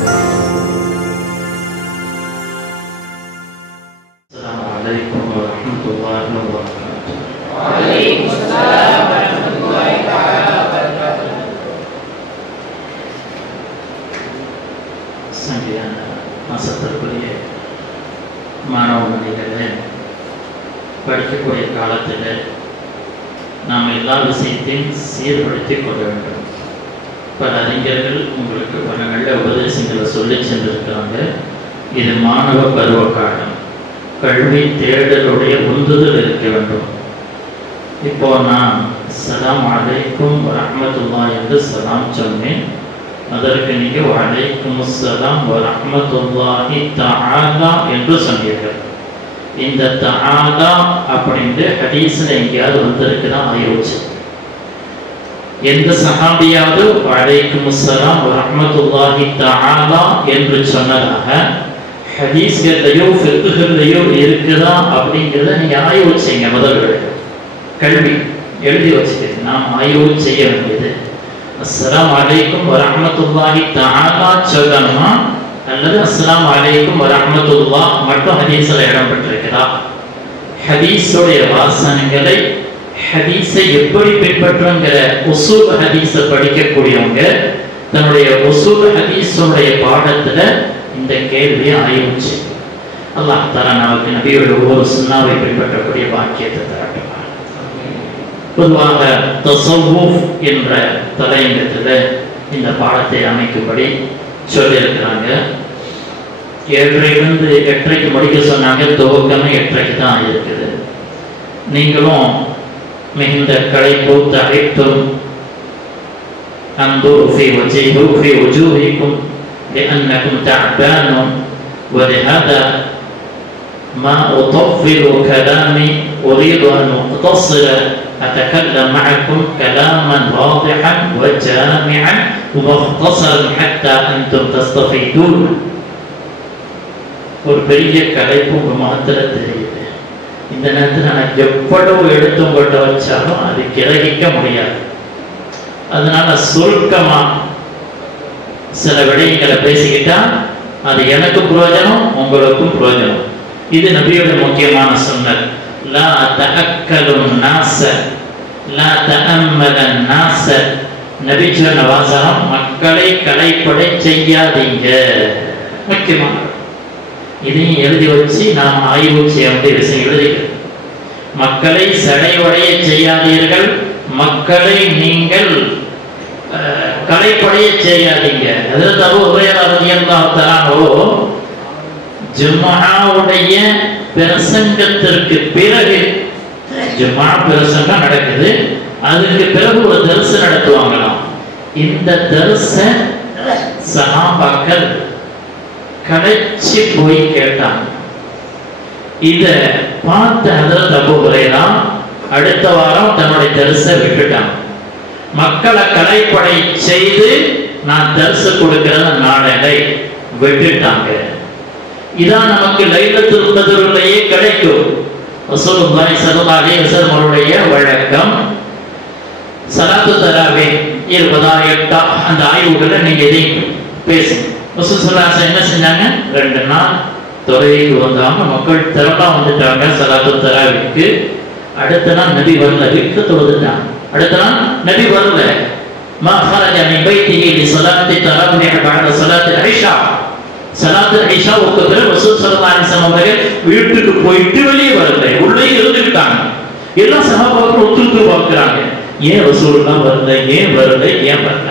Assalamualaikum warahmatullahi wabarakatuh. Waalaikumsalam warahmatullahi wabarakatuh. Sambian masa terkuliah மாணவ மணிகளே, படிக்கக்கூடிய காலத்தில் நாம் எல்லா விஷயத்தையும் சீர்படுத்திக் கொள்ள வேண்டும். பல அறிஞர்கள் உங்களுக்கு பல நல்ல உபதேசங்களை சொல்லி சென்றிருக்கிறாங்க. இது மாணவ பருவ காலம், கல்வி தேடலுடைய உந்துதல் இருக்க வேண்டும். இப்போ நான் அஸ்ஸலாமு அலைக்கும் வரஹ்மத்துல்லாஹி என்று சலாம் சொன்னேன். அதற்கு நீங்கள் வலைக்கும் அஸ்ஸலாம் வரஹ்மத்துல்லாஹி தஆலா என்று சொன்னீர்கள். இந்த தஆலா அப்படின்ட்டு ஹதீஸில் எங்கேயாவது வந்திருக்குதான் ஆயோச்சு. எந்த சஹாபியாவது வலைக்கும் அஸ்ஸலாம் வரஹ்மத்துல்லாஹி தஆலா என்று சொன்னதாக ஹதீஸ்கள்லையோ ஃபிக்ஹ்லையோ இருக்குதா அப்படிங்கிறத நீங்கள் ஆய்வு செய்யுங்க. முதல்ல கல்வி எழுதி வச்சுக்கிட்டு நாம் ஆய்வு செய்ய வேண்டியது, அஸ்ஸலாமு அலைக்கும் வரஹ்மத்துல்லாஹி தஆலா சொல்லணுமா அல்லது அஸ்ஸலாமு அலைக்கும் வரஹ்மத்துல்லாஹ் மட்டும் ஹதீஸில் இடம் பெற்றிருக்கிறா? ஹதீஸுடைய வாசனங்களை, ஹதீஸை எப்படி பின்பற்றுங்கிற உசூல் ஹதீஸை படிக்கக்கூடியவங்க தன்னுடைய உசூல் ஹதீஸுடைய பாடத்தில் இந்த கேள்வியை ஆய்வு செய்யும். அல்லாஹ் தஆலா நமக்கு நபியோட ஒவ்வொரு சுன்னாவை பின்பற்றக்கூடிய பாக்கியத்தை தரட்டும். பொதுவாக தஸவ்வுஃப் என்ற தலையங்கத்தில் இந்த பாடத்தை அமைக்கும்படி சொல்லியிருக்கிறாங்க. 7:30 8:30 முடிக்க சொன்னாங்க. துவக்கமே 8:30 தான் இருக்குது. நீங்களும் மிகுந்த களைப்பு தழைத்தும் அன்பு ஃபி வஜூஹிக்கும் لأنكم تعبانون ولهذا ما أطول كلامي أريد أن أقتصر أتكلم معكم كلاما واضحا وجامعا ومختصرا حتى أنتم تستفيدون. ஒரு பெரிய கலைப்பு உங்க முகத்துல தெரியுது. இந்த நேரத்தில் நான் எவ்வளவு எடுத்தும் கொண்டு வச்சாலும் அது கிரகிக்க முடியாது. அதனால சுருக்கமா சில விடயங்களை பேசிக்கிட்டா அது எனக்கு பிரயோஜனம், உங்களுக்கும் பிரயோஜனம். இது நபியோட முக்கியமான சுன்னத். லா தஅக்கலுன் நாஸ லா தஅம்மலன் நாஸ. நபி சொன்ன வாசகம், மக்களை கலைப்படை செய்யாதீங்க. முக்கியமான இதையும் எழுதி வச்சு நாம் ஆய்வு செய்ய வேண்டிய விஷயம் எழுதிக்கிறோம். மக்களை சடைவடைய செய்யாதீர்கள், மக்களை நீங்கள் கலைப்படைய செய்யாதீங்க. ஹஜ்ரத் அபூ ஹுரைரா ரலியல்லாஹு தஆலா ஜும்ஆவுடைய பிரசங்கத்திற்கு பிறகு, ஜும்ஆ பிரசங்கம் நடக்குது, அதுக்கு பிறகு ஒரு தர்ஸ் நடத்துவாங்களாம். இந்த தர்ஸ சஹாபாக்கள் கடைச்சி போய் கேட்டாங்க. இத பார்த்த ஹஜ்ரத் அபூ ஹுரைரா அடுத்த வாரம் தன்னுடைய தர்ஸை விட்டுட்டாங்க. மக்களை கலைப்படை செய்து நான் தர்ஸ் கொடுக்கிறத நாளை விட்டுட்டாங்க. இதான் நமக்கு லைலத்துல் கத்ரிலேயே கிடைக்கும். ரசூலுல்லாஹி ஸல்லல்லாஹு அலைஹி வஸல்லம் அவருடைய வழக்கம் ஸலாத்து தராவீஹ் 28 அந்த ஆய்வுகளை நீங்க இதை பேசுங்க. ரசூல் ஸல்லல்லாஹு அலைஹி என்ன செஞ்சாங்க? 2 நாள் தொழுகைக்கு வந்தாங்க, மக்கள் திரளா வந்துட்டாங்க ஸலாத்து தராவீஹ்க்கு. அடுத்த நாள் நபி வரல, வீட்டுல தொழுதுட்டாங்க. அடுத்த நாள் நபி வரல. மா خرج من بيته لصلاة التراويح بعد صلاة العشاء. சலாத்துல் இஷாவுக்கு பிறகு ரசூல் ஸல்லல்லாஹு அலைஹி வஸல்லம் அவர்கள் வீட்டுக்கு போயிட்டு வெளியே வரல, உள்ளே இருந்துட்டாங்க. எல்லா சஹாபாக்களும் ஒத்துழைத்து பார்க்கறாங்க. ஏன் ரசூலுல்லாஹ் வரல, ஏன் வரல, ஏன் வரல?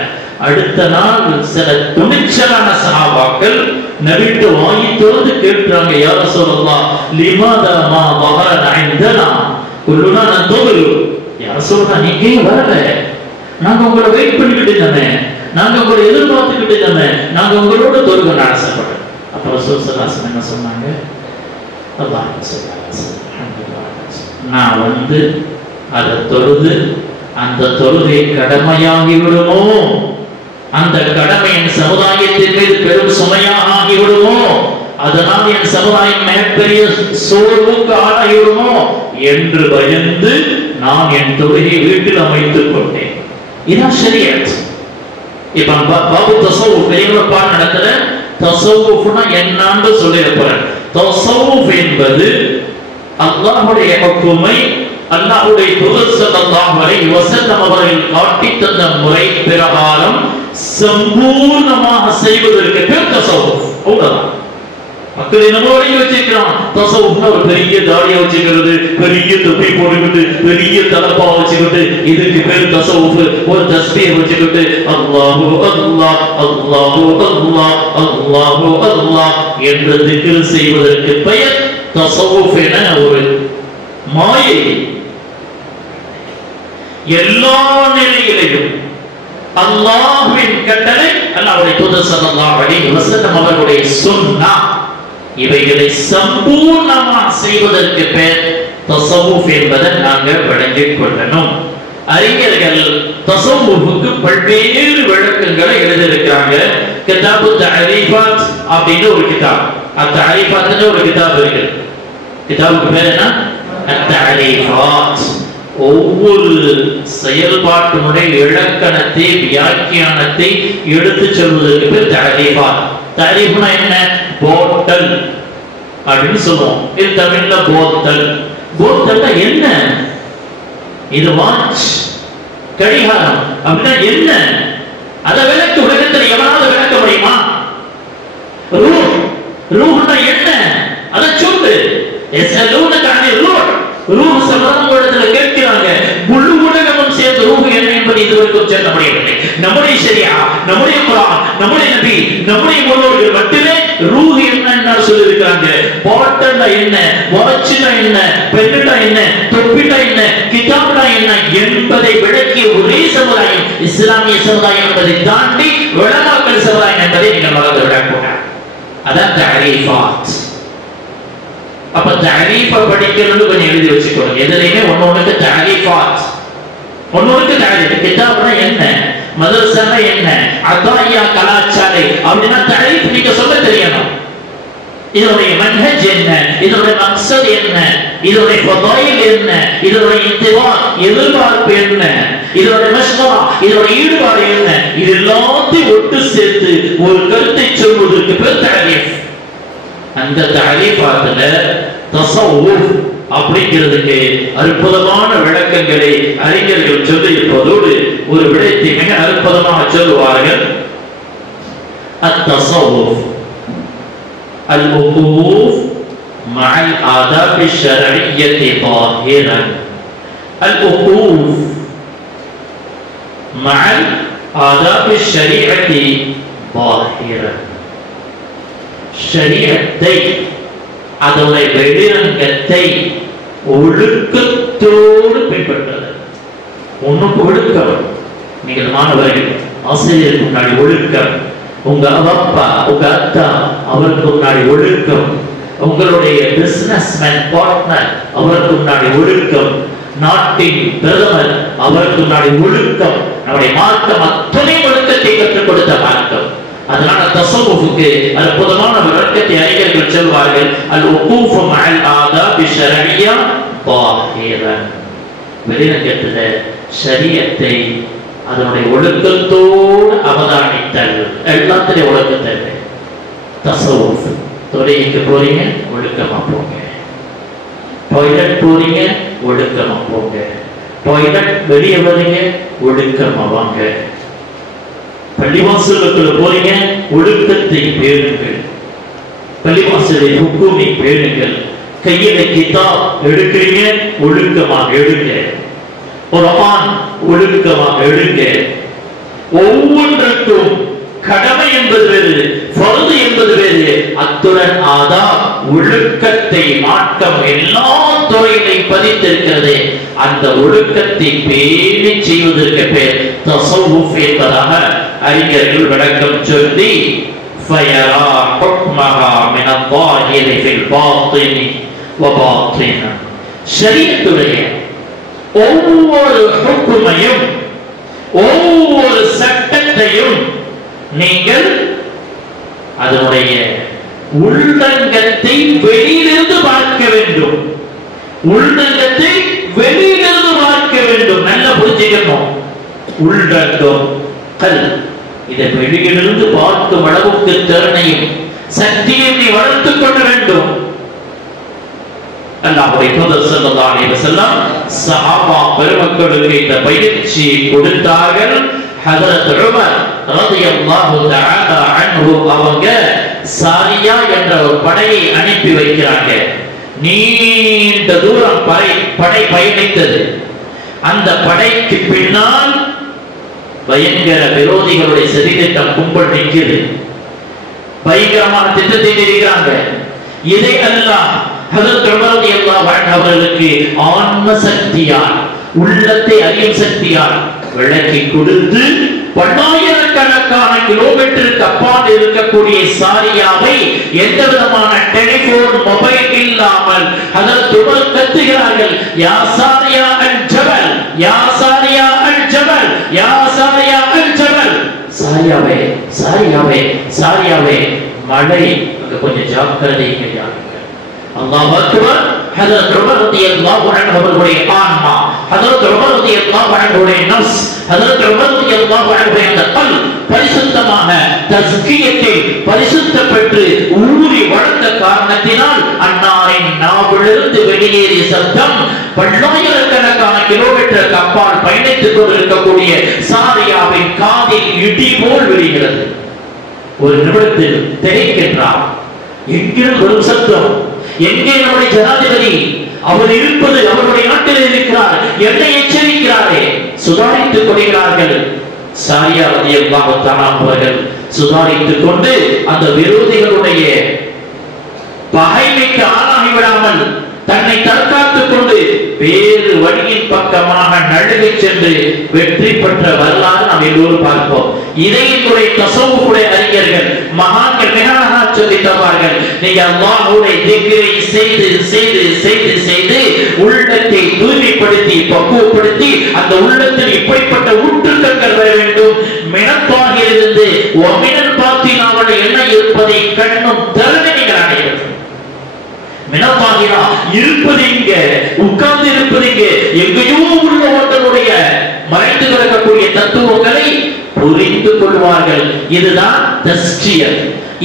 அடுத்த நாள் சில துணிச்சலான சஹாபாக்கள் நபிட்டு வாங்கி திறந்து கேட்கிறாங்க, யா ரசூலுல்லாஹ் லிமாதா மா வஹரன இந்தனா குல்லுனா நந்தோரு. யா ரசூலுல்லாஹ் நீங்க ஏன் வரல? நாங்க உங்களை வெயிட் பண்ணிக்கிட்டு இருந்தோமே, நாங்க உங்களை எதிர்பார்த்துக்கிட்டு இருந்தோமே, நாங்க உங்களோட தொழுகணும்னு ஆசைப்படுறோம். அப்ப ரசூல் ஸல்லல்லாஹு அலைஹி வஸல்லம் என்ன சொன்னாங்க? அல்லாஹ் நான் வந்து அதை தொழுது அந்த தொழுகை கடமையாகி விடுமோ, அந்த கடமை என் சமுதாயத்தின் மீது பெரும் சுமையாக ஆகிவிடுமோ, அதனால் என் சமுதாயம் மிகப்பெரிய சோர்வுக்கு ஆளாகிவிடுமோ என்று பயந்து நான் என் தொழுகையை வீட்டில் அமைத்துக் கொண்டேன். இதான் ஷரியத். இப்ப பாபு தஸவ்வுஃப் பாடம் நடத்துல தஸவ்வுஃப்னா என்னன்னு சொல்லிருப்பார். தஸவ்வுஃப் என்பது அல்லாஹ்வுடைய ஹுக்மை அல்லாஹ்வுடைய தூதர் ஸல்லல்லாஹு அலைஹி வஸல்லம் அவர்கள் காட்டித் தந்த முறை பிரகாரம் சம்பூர்ணமாக செய்வதற்கு பேர் தஸவ்வுஃப். அவ்வளவுதான். மக்கள் என்னமோ வழங்கி வச்சிருக்கிறான். தஸவ்வுஃப்னா ஒரு பெரிய தாடியை வச்சுக்கிறது, பெரிய தொப்பி போட்டுக்கிட்டு, பெரிய தலப்பா வச்சுக்கிட்டு, இதுக்கு பேர் தஸவ்வுஃப். ஒரு தஸ்பீஹ் வச்சுக்கிட்டு அல்லாஹு அல்லாஹ் அல்லாஹு அல்லாஹ் அல்லாஹு அல்லாஹ் என்று திக்ர் செய்வதற்கு பெயர் தஸவ்வுஃப் என ஒரு மாயை. எல்லா நிலையிலும் அல்லாஹ்வின் கட்டளை, அல்லாஹ்வுடைய தூதர் ஸல்லல்லாஹு அலைஹி வஸல்லம் அவர்களுடைய சுன்னah, இவைகளை சம்பூர்ணமாக செய்வதற்கு பெயர் தஸவ்வுஃப் என்பதை நாங்கள் விளங்கிக் கொள்ளணும். அறிஞர்கள் தஸவ்வுஃப்க்கு பல்வேறு விளக்கங்களை எழுதியிருக்காங்க. கிதாபு தஅரீஃபாத் அப்படிங்கிற ஒரு கிதாப், அத்தஅரீஃபாத்னு ஒரு கிதாப் இருக்கு. கிதாபுக்கு பேர் என்ன? அத்தஅரீஃபாத். ஒவ்வொரு செயல்பாட்டினுடைய இலக்கணத்தை வியாக்கியானத்தை எடுத்து சொல்வதற்கு பேர் தஅரீஃபாத். தஅரீஃப்னா என்ன? போத்தல் அப்படின்னு சொல்லுவோம். இது தமிழ்ல போத்தல். போத்தல்னா என்ன? இது வாட்ச், கடிகாரம் அப்படின்னா என்ன? அதை விளக்கு உலகத்தில் எவனாவது விளக்க முடியுமா? ரூஹ், ரூஹ்னா என்ன? அதை சொல்லு. எஸ்அலூனக அனிர் ரூஹ், ரூஹ் சம்பந்தப்பட்டதுல கேட்கிறாங்க. முழு உலகமும் சேர்ந்து ரூஹ் என்ன என்பதை இதுவரைக்கும் சொல்ல முடியவில்லை. நம்முடைய ஷரியா, நம்முடைய குர்ஆன், நம்முடைய நபி, நம்முடைய முன்னோர்கள் மட்டுமே ரூஹ் என்ன சொல்லியிருக்காங்க. பாட்டல்னா என்ன, வாட்ச்னா என்ன, பென்னுனா என்ன, தொப்பினா என்ன, கிதாப்னா என்ன என்பதை விளக்கிய ஒரே சமுதாயம் இஸ்லாமிய சமுதாயம் என்பதை தாண்டி உலமாக்கல் சமுதாயம் என்பதை நீங்கள் மறந்து விடக்கூடாது. அதான் தஅரீஃபாத். அப்ப தஅரீஃபை படிக்கிறது கொஞ்சம் எழுதி வச்சுக்கோங்க. எதுலையுமே ஒன்னொன்னுக்கு தஅரீஃபாத், ஒன்னொன்னுக்கு தஅரீஃப். கிதாப்னா என்ன, மதரசானா என்ன, அதாயா கலாச்சாரை அப்படின்னா தஅரீஃப் நீங்க சொல்ல தெரியணும். இதனுடைய மன்ஹஜ் என்ன, இதனுடைய மக்சத் என்ன, இதனுடைய ஃபதாயில் என்ன, இதனுடைய இன்திவா எதிர்பார்ப்பு என்ன, இதனுடைய மஷ்வரா இதனுடைய ஈடுபாடு என்ன, இது எல்லாத்தையும் ஒட்டு சேர்த்து ஒரு கருத்தை சொல்வதற்கு பேர் தஅரீஃப். அந்த தஅரீஃபாத்துல தஸவ்வுஃப் அப்படிங்கிறதுக்கு அற்புதமான விளக்கங்களை அறிஞர்கள் சொல்லி இருப்பதோடு ஒரு விடயத்தை மிக அற்புதமாக சொல்லுவார்கள். அத்தஸவ்வுஃப் الوقوف مع الآداب الشرعية ظاهرا. الوقوف مع الآداب الشريعة ظاهرا. ஷரீஅத்தை, அதனுடைய வெளிரங்கத்தை ஒழுக்கத்தோடு பின்பற்றுவது. ஒண்ணுக்கு ஒழுக்கம். நீங்கள் மாணவர்கள் ஆசிரியருக்கு முன்னாடி ஒழுக்கம், உங்க அப்பா உங்க அத்தா அவருக்கு முன்னாடி ஒழுக்கம், உங்களுடைய பிசினஸ்மேன் பார்ட்னர் அவருக்கு முன்னாடி ஒழுக்கம், நாட்டின் பிரதமர் அவருக்கு முன்னாடி ஒழுக்கம். நம்முடைய மார்க்கம் அத்தனை ஒழுக்கத்தை கற்றுக் கொடுத்த மார்க்கம். அதனால தஸவ்வுஃப்க்கு அற்புதமான விளக்கத்தை அறிஞர்கள் சொல்வார்கள். அல் வகூஃப் மஅல் ஆதாப் ஷரஇய்யா ظاهرا. வெளிரங்கத்துல ஷரியத்தை அதனுடைய ஒழுக்கத்தோடு அவதானித்தல். எல்லாத்திலையும் ஒழுக்கத்தை. தஸவ்வுஃப், தொழுகைக்கு போறீங்க ஒழுக்கமா போங்க, டாய்லெட் போறீங்க ஒழுக்கமா போங்க, டாய்லெட் வெளியே வரீங்க ஒழுக்கமா வாங்க, பள்ளிவாசலுக்குள்ள போறீங்க ஒழுக்கத்தை பேணுங்கள், பள்ளிவாசலை ஹுக்குமை பேணுங்கள், கையில கிதாப் எடுக்கிறீங்க ஒழுக்கமாக எடுங்க, குர்ஆன் ஒழுக்கமாக எடுங்க. ஒவ்வொன்றுக்கும் கடமை என்பது வேறு, ஃபர்து என்பது வேறு. அத்துடன் ஆதாப் ஒழுக்கத்தை மார்க்கம் எல்லா துறையிலையும் பதித்திருக்கிறது. அந்த ஒழுக்கத்தை பேணி செய்வதற்கு பேர் தஸவ்வுஃப் என்பதாக அறிஞர்கள் விளக்கம் சொல்லி ஃபயரா ஹுக்மஹா மின் அல்-ظாஹிரி ஃபில் பாத்தினி வ பாத்தினா. ஷரீஅத்துடைய ஒவ்வொரு ஹுக்மையும் ஒவ்வொரு சட்டத்தையும் நீங்கள் அதனுடைய உள்ளங்கத்தை வெளியிலிருந்து பார்க்க வேண்டும். உள்ளங்கத்தை வெளியிலிருந்து பார்க்க வேண்டும். நல்லா புரிஞ்சுக்கணும். உள்ளங்கம் கல், இதை வெளியிலிருந்து பார்க்கும் அளவுக்கு திறனையும் சக்தியை நீ வளர்த்துக் கொள்ள வேண்டும். அல்லாஹ்வுடைய தூதர் ஸல்லல்லாஹு அலைஹி வஸல்லம் சஹாபா பெருமக்களுக்கு இந்த பயிற்சியை கொடுத்தார்கள். ஹஜ்ரத் உமர் ரலியல்லாஹு தஆலா அன்ஹு அவங்க சாரியா என்ற ஒரு படையை அனுப்பி வைக்கிறாங்க. நீண்ட தூரம் படை பயணித்தது. அந்த படைக்கு பின்னால் பயங்கர விரோதிகளுடைய சதித்திட்டம் கும்பல் நிற்கிறது. பயங்கரமான திட்டத்தை இருக்கிறாங்க. இதை அல்லாஹ் ஹஜ்ரத் உமர் ரலியல்லாஹு அன்ஹு அவர்களுக்கு ஆன்ம சக்தியால், உள்ளத்தை அறியும் சக்தியால் விளக்கி கொடுத்து பல்லாயிரக்கணக்கான கிலோமீட்டருக்கு அப்பால் இருக்கக்கூடிய சாரியாவை எந்த விதமான டெலிபோன் மொபைல் இல்லாமல் ஹஜ்ரத் உமர் கத்துகிறார்கள், யா சாரியா அல் ஜபல், யா சாரியா அல் ஜபல், யா சாரியா அல் ஜபல். சாரியாவே சாரியாவே சாரியாவே மழை, அங்க கொஞ்சம் ஜாக்கிரதை கையாளுங்க. அல்லாஹ் அக்பர். ஹஜ்ரத் உமர் ரலியல்லாஹு அன்ஹு அவர்களுடைய ஆன்மா, ஹஜ்ரத் உமர் ரலியல்லாஹு அன்ஹுடைய நஃப்ஸ், ஹஜ்ரத் உமர் ரலியல்லாஹு அன்ஹுடைய அந்த கல்ப் பரிசுத்தமாக தஸ்கியத்தில் பரிசுத்தப்பட்டு ஊறி வளர்ந்த காரணத்தினால் அன்னாரின் நாவிலிருந்து வெளியேறிய சத்தம் பல்லாயிரக்கணக்கான கிலோமீட்டருக்கு அப்பால் பயணித்துக் கொண்டிருக்கக்கூடிய சாரியாவின் காதில் இடி போல் விழுகிறது. ஒரு நிமிடத்தில் திகைக்கின்றார். எங்கிருந்து வரும் சத்தம்? எங்கே நம்முடைய ஜனாதிபதி? அவர் இருப்பது அவருடைய நாட்டில் இருக்கிறார், என்னை எச்சரிக்கிறாரே. சுதாரித்துக் கொள்கிறார்கள். சாரியா ரலியல்லாஹு தஆலா அவர்கள் சுதாரித்துக் கொண்டு அந்த விரோதிகளுடைய பகைமைக்கு ஆளாகி விடாமல் தன்னை தற்காத்துக் கொண்டு வேறு வழியின் பக்கமாக நழுவி சென்று வெற்றி பெற்ற வரலாறு நாம் எல்லோரும் பார்ப்போம். இதை என்னுடைய தஸவ்வுஃபுடைய அறிஞர்கள் மகான்கள் மிக சொல்லி தருவார்கள். நீங்க அல்லாஹ்வுடைய திக்ரை செய்து செய்து செய்து செய்து உள்ளத்தை தூய்மைப்படுத்தி பக்குவப்படுத்தி அந்த உள்ளத்தில் இப்படிப்பட்ட ஊற்றுக்கண்கள் வர வேண்டும். மினப்பாக இருந்து ஒமினல் பாத்தினாவோட எண்ணெய் இருப்பதை கண்ணும் திறனை நீங்கள் அடைய வேண்டும். மினப்பாகினா இருப்பது இங்க, உட்கார்ந்து இருப்பது இங்க, எங்கேயோ உள்ள ஒன்றனுடைய மறைத்து கிடக்கக்கூடிய தத்துவங்களை புரிந்து கொள்வார்கள். இதுதான் தஸ்கியத்,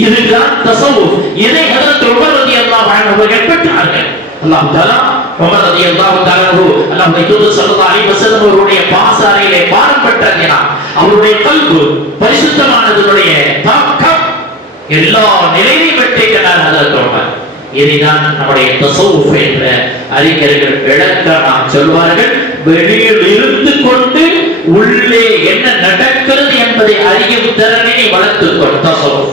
இதுதான் தஸவ்வுஃப். இதை ஹஜ்ரத் உமர் ரலியல்லாஹு அன்ஹு அவர்கள் பெற்றார்கள். அல்லாஹ் தஆலா உமர் ரலியல்லாஹு தஆலா அல்லாஹ்வுடைய தூதர் ஸல்லல்லாஹு அலைஹி வஸல்லம் அவருடைய பாசாரையிலே பாரம் பெற்றார். அவருடைய கல்பு பரிசுத்தமானதுடைய தாக்கம் எல்லா நிலையிலும் பெற்றார் ஹஜ்ரத் உமர். இதுதான் நம்முடைய தஸவ்வுஃப் என்ற அறிஞர்கள் விளக்கமாக சொல்வார்கள். வெளியில் இருந்து கொண்டு உள்ளே என்ன நடக்கிறது என்பதை அறியும் திறனை வளர்த்துக் கொள். தஸவ்வுஃப்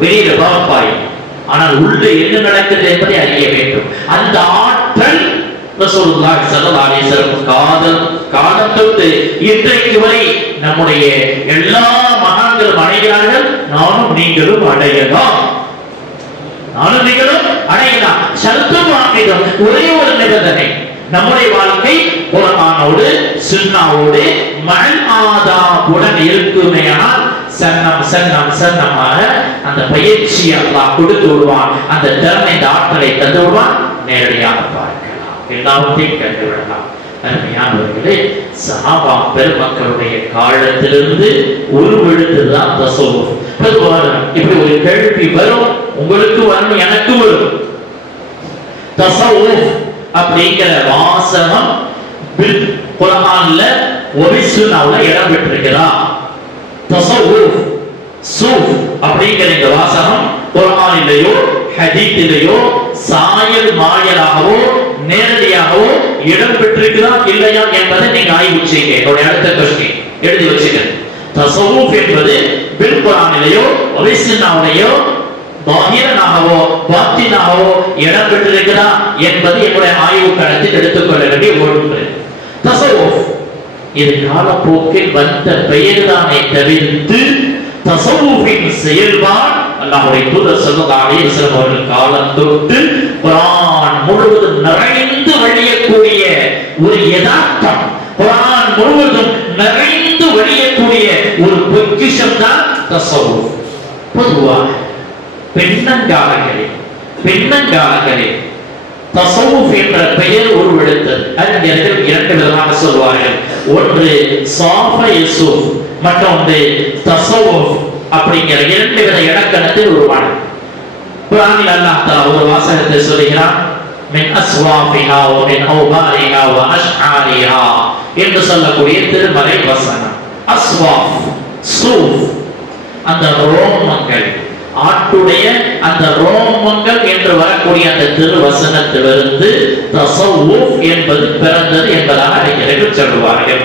வெளியில பார்ப்பாய், ஆனால் உள்ளே என்ன நடக்கிறது என்பதை அறிய வேண்டும். அந்த ஆற்றல் ரசூலுல்லாஹி ஸல்லல்லாஹு அலைஹி வஸல்லம் காலத்தொட்டு இன்றைக்கு வரை நம்முடைய எல்லா மகான்களும் அடைகிறார்கள். நானும் நீங்களும் அடையலாம், நானும் நீங்களும் அடையலாம். ஷர்த்தும் வாஹிதும், ஒரே ஒரு நிபந்தனை, நம்முடைய வாழ்க்கை குர்ஆனோடு சுன்னாவோடு மஅல் ஆதாபுடன் இருக்குமேயானால் சன்னம் சன்னம் சன்னமாக அந்த பயிற்சி அல்லாஹ் கொடுத்து விடுவான். அந்த திறனை, இந்த ஆற்றலை தந்து விடுவான். நேரடியாக பார்க்கலாம், எல்லாவற்றையும் கண்டு விடலாம். அருமையானவர்களே, சஹாபா பெருமக்களுடைய காலத்திலிருந்து உருவெடுத்ததுதான் தஸவ்வுஃப். பொதுவாக இப்படி ஒரு கேள்வி வரும், உங்களுக்கு வரும், எனக்கு வரும். தஸவ்வுஃப் அப்படிங்கிற வாசகம் குர்ஆன்ல ஒரு சுன்னாவுல இடம் பெற்றிருக்கிறா. தஸவ்வுஃப் சூஃப் அப்படிங்கிற இந்த வாசகம் குர்ஆனிலேயோ ஹதீஸிலேயோ சாயல் மாயலாகவோ நேரடியாகவோ இடம் பெற்றிருக்கிறா இல்லையா என்பதை நீங்க ஆய்வு செய்யுங்க. என்னுடைய அடுத்த கொஸ்டின் எழுதி வச்சுக்க. தஸவ்வுஃப் என்பது பில் குர்ஆனிலேயோ சுன்னாவிலேயோ பாஹிரனாகவோ பாத்தினாகவோ இடம் பெற்றிருக்கிறா என்பது என்னுடைய ஆய்வு களத்தில் எடுத்துக்கொள்ள வேண்டிய ஒன்று. தஸவ்வுஃப் இது காலப்போக்கில் வந்த பெயர்தானே தவிர்த்து தஸவ்வுஃபின் செயல்பாடு அல்லாஹ்வுடைய தூதர் ஸல்லல்லாஹு அலைஹி வஸல்லம் அவர்கள் காலம் தொட்டு குர்ஆன் முழுவதும் நிறைந்து வழியக்கூடிய ஒரு யதார்த்தம், குர்ஆன் முழுவதும் நிறைந்து வழியக்கூடிய ஒரு பொக்கிஷம் தான் தஸவ்வுஃப். பொதுவாக பின்னங்காலங்களில் தஸவ்வுஃப் என்ற பெயர் உருவெடுத்தது. அறிஞர்கள் இரண்டு விதமாக சொல்வார்கள். ஒன்று சாஃப யூசுப், மற்றொன்று தஸவ்வுஃப் அப்படிங்கிற இரண்டு வித இலக்கணத்தில் உருவானது. குர்ஆனில் அல்லாஹ் தஆலா ஒரு வாசகத்தை சொல்கிறான், மின் அஸ்வாஃபிஹா வ மின் அவ்பாரிஹா வ அஷ்ஆரிஹா என்று சொல்லக்கூடிய திருமறை வசனம். அஸ்வாஃப் சூஃப் அந்த ரோமங்கள், ஆட்டுடைய அந்த ரோமங்கள் என்று வரக்கூடிய அந்த திருவசனத்திலிருந்து தஸவ்வுஃப் என்பது பிறந்தது என்பதாக அறிஞர்கள் சொல்லுவார்கள்.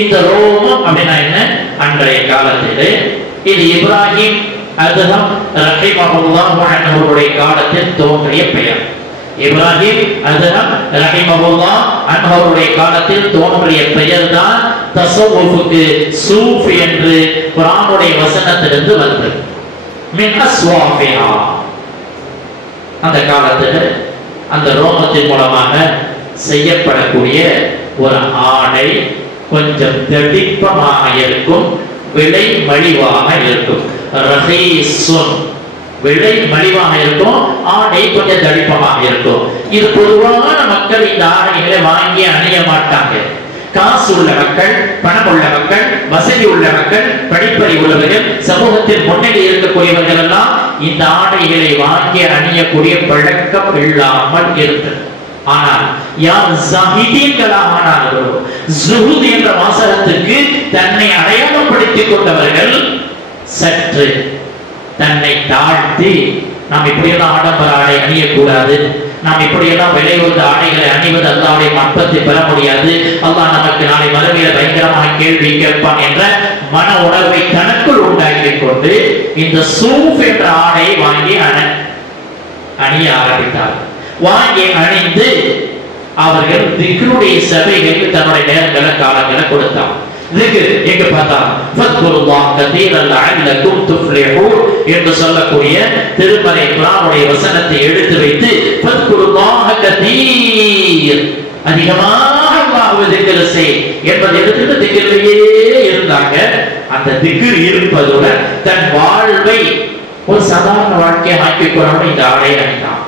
இந்த ரோமம் அப்படின்னா என்ன? அன்றைய காலத்திலே இது இப்ராஹிம் அதுஹம் ரஹிமஹுல்லாஹு அன்ஹுடைய காலத்தில் தோன்றிய பெயர். இப்ராஹிம் அதுஹம் ரஹிமஹுல்லாஹ் அன்ஹுடைய காலத்தில் தோன்றிய பெயர் தான் தஸவ்வுஃபுக்கு சூஃப் என்று குர்ஆனுடைய வசனத்திலிருந்து வந்தது. மின் அஸ்வாஃபிஹா அந்த காலத்தில் அந்த ரோமத்தின் மூலமாக செய்யப்படக்கூடிய ஒரு ஆடை கொஞ்சம் தடிப்பமாக இருக்கும், விலை மலிவாக இருக்கும். ரஹீஸுன் விலை மலிவாக இருக்கும், ஆடை கொஞ்சம் தடிப்பமாக இருக்கும். இது பொதுவான மக்கள் இந்த ஆடைகளை வாங்கி அணிய மாட்டாங்க. காசு உள்ள மக்கள், பணம் உள்ள மக்கள், வசதி உள்ள மக்கள், படிப்பறிவு உள்ளவர்கள், சமூகத்தில் முன்னணி இருக்கக்கூடியவர்கள் எல்லாம் இந்த ஆடைகளை வாங்கி அணியக்கூடிய பழக்கம் இல்லாமல் இருந்தது. ஆனால் யார் ஸஹீதீன்களாக ஆனார்களோ, ஸுஹூத் என்ற வாசகத்துக்கு தன்னை அடையாளப்படுத்திக் கொண்டவர்கள் சற்று தன்னை தாழ்த்தி, நாம் இப்படியெல்லாம் ஆடம்பர ஆடை அணியக்கூடாது, நாம் இப்படியெல்லாம் விலை உயர்ந்த ஆடைகளை அணிவது அல்லாஹ்வுடைய மப்பத்தை பெற முடியாது, அல்லாஹ் நமக்கு நாளை மறுமையில பயங்கரமாக கேள்வி கேட்பான் என்ற மன உணர்வை தனக்குள் உண்டாக்கிக் கொண்டு இந்த சூஃப் என்ற ஆடையை வாங்கி அணிய ஆரம்பித்தார். வாங்கி அணிந்து அவர்கள் திக்ருடைய சபைகளுக்கு தன்னுடைய நேரங்களை காலங்களை கொடுத்தார். எங்க பார்த்தா ஃபத்குருல்லாஹ் கதீரன் லஅல்லகும் துஃப்லிஹூன் என்று சொல்லக்கூடிய திருமறை குர்ஆனுடைய வசனத்தை எடுத்து வைத்து ஃபத்குருல்லாஹ் கதீர் அதிகமாக அல்லாஹ்வை திக்ர் செய் என்பதை எடுத்து திக்ரிலேயே இருந்தாங்க. அந்த திக்ர் இருப்பதுடன் தன் வாழ்வை ஒரு சாதாரண வாழ்க்கையை ஆக்கிக் கொள்ளணும். இந்த ஆடை அணிந்தான்.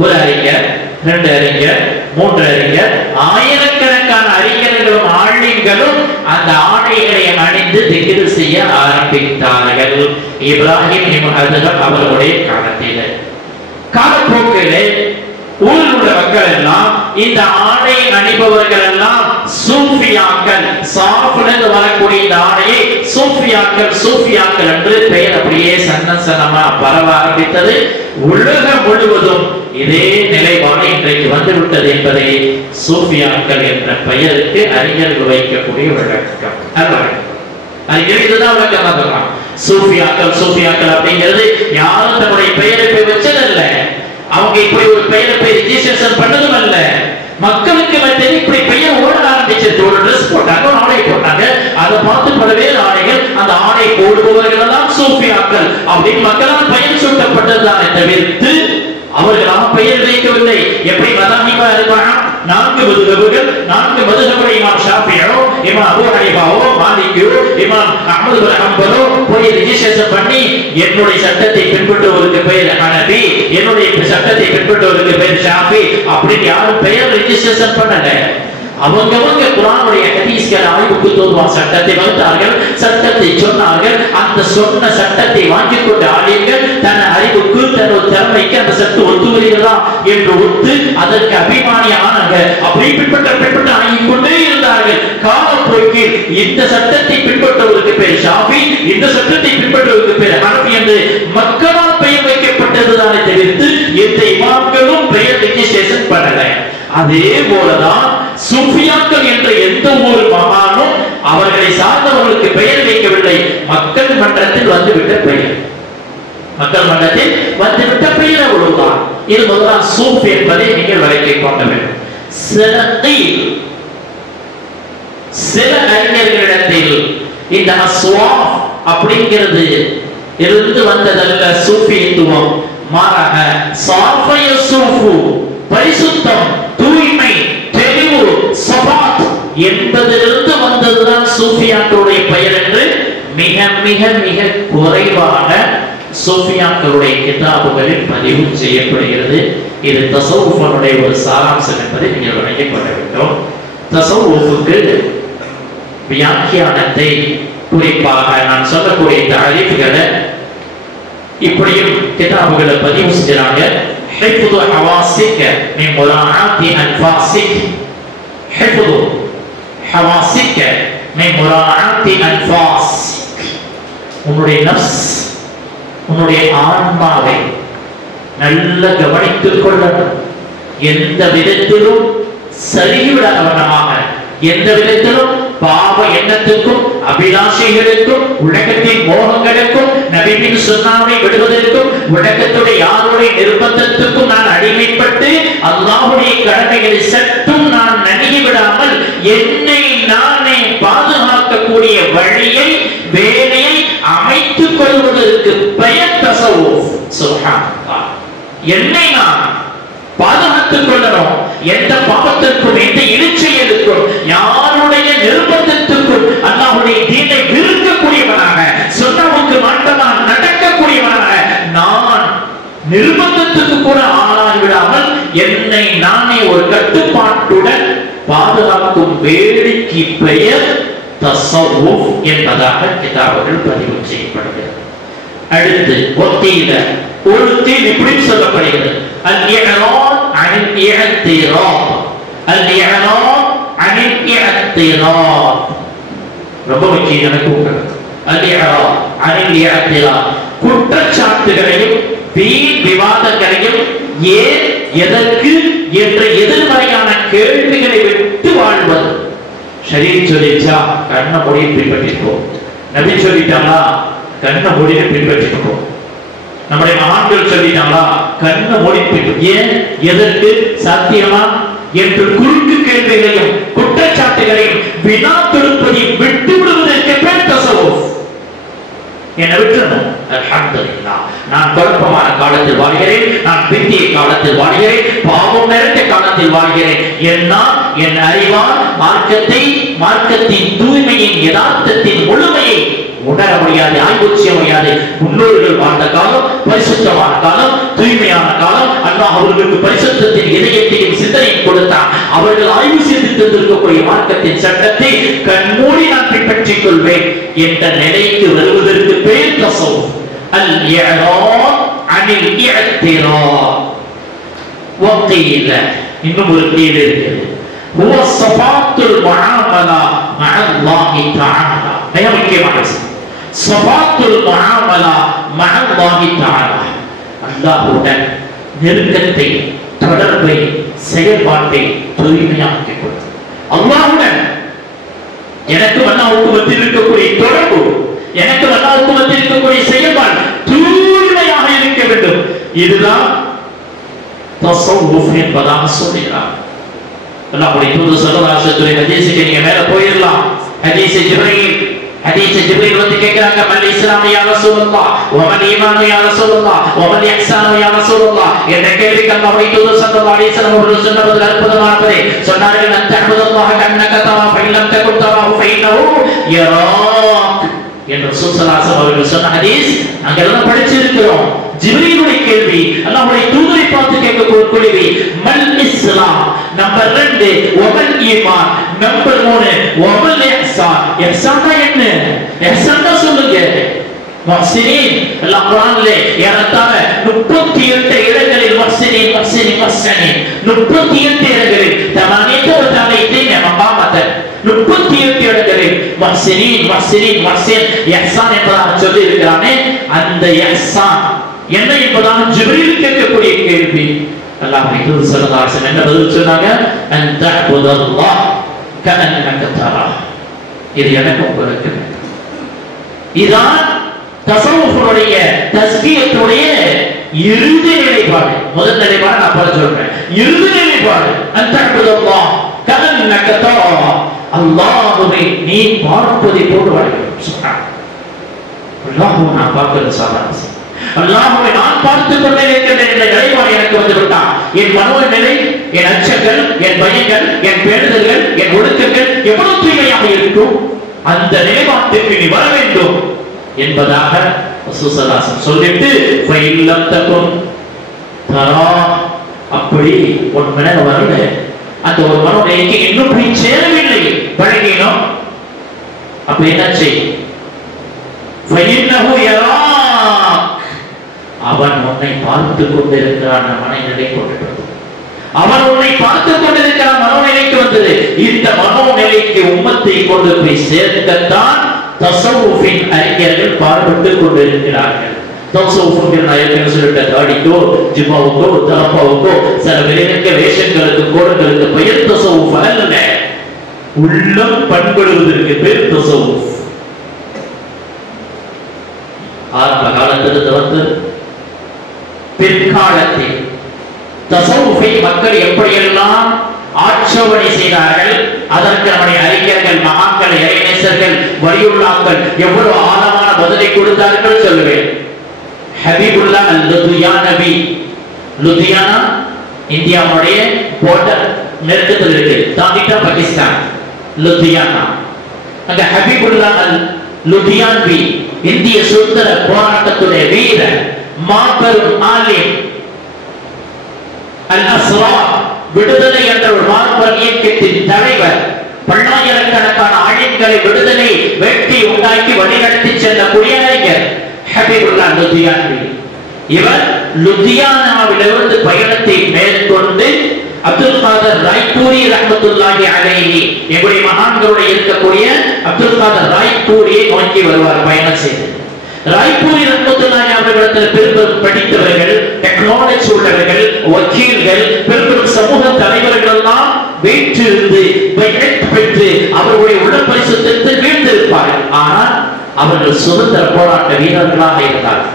ஒரு அறிஞர், 2 அறிஞர், 3 அறிஞர், ஆயிரக்கணக்கான அறிஞர்களும் ஆளுங்களும் அந்த ஆடைகளை அணிந்து திக்ர் செய்ய ஆரம்பித்தார்கள். இப்ராஹிம் இப்னு அதுஹம் அவர்களுடைய காலத்திலே. காலப்போக்கிலே ஊரில் உள்ள மக்கள் எல்லாம் இந்த ஆடை அணிபவர்கள் எல்லாம் சூஃபியாக்கள், சாஃபிலிருந்து வரக்கூடிய இந்த ஆடையை சூஃபியாக்கள் என்று பெயர் அப்படியே சன்னசனமா பரவ ஆரம்பித்தது. உலகம் முழுவதும் இதே நிலைப்பாடு இன்றைக்கு வந்துவிட்டது என்பதை சூஃபியாக்கள் என்ற பெயருக்கு அறிஞர்கள் வைக்கக்கூடிய விளக்கம். அறிஞர் இதுதான் விளக்கமா சொல்றாங்க. சூஃபியாக்கள் அப்படிங்கிறது யாரும் தன்னுடைய பெயரை போய் வச்சதல்ல, அவங்க இப்படி ஒரு பெயரை போய் ரிஜிஸ்ட்ரேஷன் பண்ணதும் அல்ல. மக்களுக்கு மத்தியில் இப்படி பெயர் ஓட ஆரம்பிச்சது. ஒரு ட்ரெஸ் போட்டாங்க, ஒரு ஆடை போட்டாங்க, அதை பார்த்து பல்வேறு ஆடைகள், அந்த ஆடை போடுபவர்கள் எல்லாம் சூஃபியாக்கள் அப்படின்னு மக்களால் பெயர் சூட்டப்பட்டதுதானே தவிர்த்து அவர்களால் பெயர் வைக்கவில்லை. எப்படி மதாஹிபா இருப்பாங்க? 4 மதுஹபுகள், 4 மதுஹபுடைய இமாம் ஷாஃபியோ, இமாம் அபூ ஹனீஃபாவோ, மாலிகியோ, இமாம் அஹ்மது பின் ஹம்பலோ போய் ரிஜிஸ்ட்ரேஷன் பண்ணி என்னுடைய சட்டத்தை பின்பற்றுவதற்கு பெயர் ஹனபி, என்னுடைய சட்டத்தை பின்பற்றுவதற்கு பெயர் ஷாஃபி அப்படின்னு யாரும் பெயர் ரிஜிஸ்ட்ரேஷன் பண்ணல. அவங்கவங்க குர்ஆனுடைய ஹதீஸ்களை ஆய்வுக்கு தோதுவா சட்டத்தை வகுத்தார்கள், சட்டத்தை சொன்னார்கள். அந்த சொன்ன சட்டத்தை வாங்கிக் கொண்ட ஆலிம்கள் தன் அறிவுக்கு, தன் திறமைக்கு அந்த சட்டம் ஒத்து வருகிறதா என்று ஒத்து அதற்கு அபிமானியானாங்க. அப்படி பின்பற்ற ஆகிக் கொண்டே இருந்தார்கள். காலப்போக்கில் இந்த சட்டத்தை பின்பற்றுவதற்கு பேர் ஷாஃபி, இந்த சட்டத்தை பின்பற்றுவதற்கு பேர் ஹனபி என்று மக்களால் பெயர் வைக்கப்பட்டதுதானே தவிர்த்து எந்த இமாம்களும் பெயர் ரிஜிஸ்ட்ரேஷன் பண்ணல. அதே போலதான் சூஃபியாக்கள் என்ற எந்த ஒரு மகானும் அவர்களை சார்ந்தவர்களுக்கு பெயர் வைக்கவில்லை. மக்கள் மன்றத்தில் வந்துவிட்ட பெயர், மக்கள் மன்றத்தில் வந்துவிட்ட பெயர் அவ்வளவுதான். இது முதலாம் சூஃப் என்பதை நீங்கள் விளக்கிக் கொள்ள வேண்டும். சில அறிஞர்களிடத்தில் இந்த அஸ்வாஃப் அப்படிங்கிறது இருந்து வந்ததல்ல சூஃபித்துவம். மாறாக சாஃபய சூஃபு பரிசுத்தம், தூய்மை, தெளிவு, சபாத் என்பதிலிருந்து வந்ததுதான் சூஃபியாக்களுடைய பெயர் என்று மிக மிக மிக குறைவாக சூஃபியாக்களுடைய கிதாபுகளில் பதிவு செய்யப்படுகிறது. இது தஸவ்வுஃபுடைய ஒரு சாராம்சம் என்பதை நீங்கள் விளங்கிக் கொள்ள வேண்டும். தஸவ்வுஃபுக்கு வியாக்கியானத்தை குறிப்பாக நான் சொல்லக்கூடிய தாரீஃப்களை இப்படியும் கிதாபுகளை பதிவு செஞ்சாங்க. ஹிஃப்து ஹவாஸிக மின் முராஅத்தி அன்ஃபாஸிக், ஹிஃப்து ஹவாஸிக மின் முராஅத்தி அன்ஃபாஸிக், உன்னுடைய நஃப்ஸ், உன்னுடைய ஆன்மாவை நல்ல கவனித்துக் கொள்ளணும். எந்த விதத்திலும் சரிவிடாதவனமாக, எந்த விதத்திலும் பாவ எண்ணத்துக்கும் அபிலாஷைகளுக்கும் உலகத்தின் மோகங்களுக்கும் நபியின் சுன்னாவை விடுவதற்கும் உலகத்துடைய யாருடைய நிர்பந்தத்துக்கும் நான் அடிமைப்பட்டு அல்லாஹ்வுடைய கடமைகளை சற்றும் நான் நடுங்கி விடாமல் என்னை நானே பாதுகாக்கக்கூடிய வழியை, வேலையை அமைத்துக் கொள்வதற்கு பெயர் தஸவ்வுஃப். சுப்ஹானல்லாஹ். என்னை நான் பாதுகாத்துக் கொள்ளணும். எந்த பாவத்திற்கும், எந்த இழுச்செயலுக்கும், யாருடைய நிர்பந்தத்துக்கும் அல்லாஹ்வுடைய தீனை விரும்பக்கூடியவனாக, சொன்னவுக்கு மாற்றமாக நடக்கக்கூடியவனாக நான் நிர்பந்தத்துக்கு கூட ஆளாகி விடாமல் என்னை நானே ஒரு கட்டுப்பாட்டுடன் பாதுகாக்கும் வேலைக்கு பெயர் தஸவ்வுஃப் என்பதாக கிதாபுகள் பதிவு செய்யப்படுகிறது. அடுத்து ஒத்தீல ஒரு தீன் இப்படி சொல்லப்படுகிறது. அல்-இஅராத் அனில் இஅ்திராத், அல்-இஅராத் அனில் இஅ்திராத் ரொம்ப முக்கியம். எனக்கு அல்-இஅராத் அனில் இஅ்திராத், குற்றச்சாட்டுகளையும் வீண் விவாதங்களையும் ஏன், எதற்கு என்ற எதிர்மறையான கேள்விகளை விட்டு வாழ்வது. ஷரீஅத் சொல்லிச்சா கண்ண மூடி பின்பற்றிப்போம், நபி சொல்லிட்டாங்களா கண்ண மூடி பின்பற்றிப்போம், நம்முடைய மகான்கள் சொல்லிட்டாங்களா கண்ண மூடி பின்பற்றி, ஏன், எதற்கு, சாத்தியமா என்று குறுக்கு கேள்விகளையும் குற்றச்சாட்டுகளையும் வினா தொடுப்பதை விட்டு விடுவதற்கு பேர் தஸவ்வுஃப். என்னை விட்டுறணும். அல்ஹம்துலில்லாஹ். நான் குழப்பமான காலத்தில் வாழ்கிறேன், நான் பிந்திய காலத்தில் வாழ்கிறேன், பாவம் நிறைந்த காலத்தில் வாழ்கிறேன். என் அறிவால் மார்க்கத்தை, மார்க்கத்தின் தூய்மையின் யதார்த்தத்தின் முழுமையை உணர முடியாது, ஆய்வு செய்ய முடியாது. முன்னோர்கள் வாழ்ந்த காலம் பரிசுத்தமான காலம், தூய்மையான காலம். அல்லாஹ் அவர்களுக்கு பரிசுத்தத்தின் இதயத்தையும் சிந்தனையும் கொடுத்தார். அவர்கள் ஆய்வு செய்து தந்திருக்கக்கூடிய மார்க்கத்தின் சட்டத்தை கண்மூடி நான் பின்பற்றிக் கொள்வேன் என்ற நிலைக்கு வருவதற்கு பேர் தஸவ்வுஃப். அல்-இஅராத் அனில் இஅ்திராத். வகீல இன்னும் ஒரு கீழ் இருக்கிறது. ஹுவ ஸஃபாத்துல் முஆமலா மஅல்லாஹி தஆலா. மிக முக்கியமான ஸஃபாத்துல் முஆமலா மஅல்லாஹி தஆலா, அல்லாஹ்வுடன் நெருக்கத்தை, தொடர்பை, செயல்பாட்டை தூய்மையாக்கிக் கொள்வது. அல்லாஹ்வுடன் எனக்கு அல்லாஹ்வுக்கு மத்தியில் இருக்கக்கூடிய தொடர்பு, எனக்கு அல்லாஹ்வுக்கு மத்தியில் இருக்கக்கூடிய செயல்பாடு தூய்மையாக இருக்க வேண்டும். இதுதான் தஸவ்வுஃப் என்பதாக சொல்கிறார். அல்லாஹ்வுடைய தூதர் ஸல்லல்லாஹு அலைஹி வஸல்லம் ஹதீஸுக்கு நீங்க மேல போயிரலாம். ஹதீஸ் ஜிப்ரீல் வந்து கேக்குறாங்க, மல் இஸ்லாமு யா ரசூலுல்லாஹ், வமல் ஈமானு யா ரசூலுல்லாஹ், வமல் இஹ்சானு யா ரசூலுல்லாஹ் என்ற கேள்விக்கு அல்லாஹ்வுடைய தூதர் ஸல்லல்லாஹு அலைஹி வஸல்லம் அவர்கள் சொன்ன பதில் அற்புதமான பதில் சொன்னார்கள். அன் தஅபுதல்லாஹ கன்னக தரா ஃப இல்லம் தகுன் தராஹு ஃபஇன்னஹு யராக் என்று ரசூல் ஸல்லல்லாஹு அலைஹி வஸல்லம் அவர்கள் சொன்ன ஹதீஸ் நாங்க எல்லாம் படிச்சிருக்கிறோம். ஜிப்ரீலுடைய கேள்வி, அல்லாஹ்வுடைய தூதரை பார்த்து கேட்கக்கூடிய கேள்வி, மல் இஸ்லாம் நம்பர் 2, வமல் ஈமான் நம்பர் 3, வமல் இஹ்சான். இஹ்சான் என்ன? இஹ்சான் சொல்லுங்க. முஹ்ஸினீன் அல்லாஹ் குர்ஆன்ல ஏறத்தாழ 38 இடங்களில் முஹ்ஸினீன் முஹ்ஸினீன் முஹ்ஸினீன் 38 இடங்களில் 38 மகாமத்தன் 38 இடங்களில் முஹ்ஸினீன் முஹ்ஸினீன் முஹ்ஸின் இஹ்சான் என்பதாக சொல்லி இருக்கிறானே, அந்த இஹ்சான் என்ன என்பதாக ஜிப்ரீல் கேட்கக்கூடிய கேள்வி. அல்லாஹ்வுடைய தூதர் ஸல்லல்லாஹு அலைஹி வஸல்லம் என்ன பதில் சொன்னாங்க? அன் தஅபுதல்லாஹ் கஅன்னக தரா. இது எனக்கு உங்களுக்கு இதான் தஸவ்வுஃபுடைய தஸ்கியத்துடைய இறுதி நிலைப்பாடு. முதல் நிலைப்பாடு நான் பல சொல்றேன், இறுதி நிலைப்பாடு அன் தஅபுதல்லாஹ் கஅன்னக தரா. அல்லாஹ்வை நீ பார்ப்பதை போன்று வாழ வேண்டும். சுப்ஹானல்லாஹ். அல்லாஹ்வை நான் பார்க்கிறது சாதாரண, அல்லாஹ்வை நான் பார்த்துக் கொண்டே இருக்கின்றேன் என்ற நிலைப்பாடு எனக்கு வந்து விட்டான். என் மனோ நிலை, என் அச்சங்கள், என் பயங்கள், என் பேணுதல்கள், என் ஒழுக்கங்கள் எவ்வளவு தூய்மையாக இருக்கும், அந்த நிலைப்பாட்டுக்கு நீ வர வேண்டும் என்பதாக ரசூல் ஸல்லல்லாஹு அலைஹி வஸல்லம் சொல்லிட்டு ஃபஇல்லம் தகுன் தரா, அப்படி ஒரு மனம் வரல, அந்த ஒரு மனோநிலைக்கு இன்னும் போய் சேரவில்லை, பழகினோம் அப்ப என்ன செய்? ஃபைன்னஹு யராக், அவன் உன்னை பார்த்து கொண்டிருக்கிறான். மனநிலை கொண்டு அவன் உன்னை பார்த்து கொண்டிருக்கிறான். மனோநிலைக்கு வந்தது. இந்த மனோநிலைக்கு உம்மத்தை கொண்டு போய் சேர்க்கத்தான் தஸவ்வுஃபின் அறிஞர்கள் பாடுபட்டு கொண்டிருக்கிறார்கள். தஸவ்வுஃபின் அறிஞர்கள் சொல்லிட்ட தாடிக்கோ ஜிம்மாவுக்கோ தலப்பாவுக்கோ சில வெளிநக்க வேஷங்களுக்கு கோடுகளுக்கு பெயர் தஸவ்வுஃப் அல்ல. உள்ளம் பண்படுவதற்கு பேர் தஸவ்வுஃப். ஆரம்ப காலத்தில் தவறு, பிற்காலத்தில் தஸவ்வுஃபை மக்கள் எப்படியெல்லாம் ஆட்சேபனை செய்தார்கள், அதற்கு நம்முடைய அறிஞர்கள், மகான்கள், இறைநேசர்கள், வலியுல்லாக்கள் எவ்வளவு ஆழமான பதிலை கொடுத்தார்கள் சொல்லுவேன். ஹபீபுல்லா அல்-லுதியானவி, லுதியானா இந்தியாவுடைய பார்டர் நெருக்கத்தில் இருக்கு, தாண்டிட்டா பாகிஸ்தான். லுதியானா அங்க ஹபீபுல்லா அல்-லுதியானவி இந்திய சுதந்திர போராட்டத்துடைய வீரர், மாபெரும் ஆலிம், அல்-அஸ்ரா விடுதலை என்ற ஒரு மாபெரும் இயக்கத்தின் தலைவர், பல்லாயிரக்கணக்கான ஆளுங்களை விடுதலை வெற்றி உண்டாக்கி வழிநடத்தி செல்லக்கூடிய அறிஞர் ஹபீபுல்லா லுதியானவி. இவர் லுதியானாவிலிருந்து பயணத்தை மேற்கொண்டு அப்துல் காதர் ராய்பூரி ரஹ்மத்துல்லாஹி அலைஹி, எங்களுடைய மகான்களுடைய இருக்கக்கூடிய அப்துல் காதர் ராய்பூரியை நோக்கி வருவார் பயணம் செய்து. ராய்பூரி ரஹ்மத்துல்லாஹி அவர்களிடத்தில் பெரும்பெரும் படித்தவர்கள், டெக்னாலஜி உள்ளவர்கள், வக்கீல்கள், பெரும்பெரும் சமூக தலைவர்கள் எல்லாம் வீற்றிருந்து பெற்று அவர்களுடைய உடல் பரிசுத்தத்தை வீழ்ந்திருப்பார்கள். ஆனால் அவர்கள் சுதந்திர போராட்ட வீரர்களாக இருந்தார்கள்.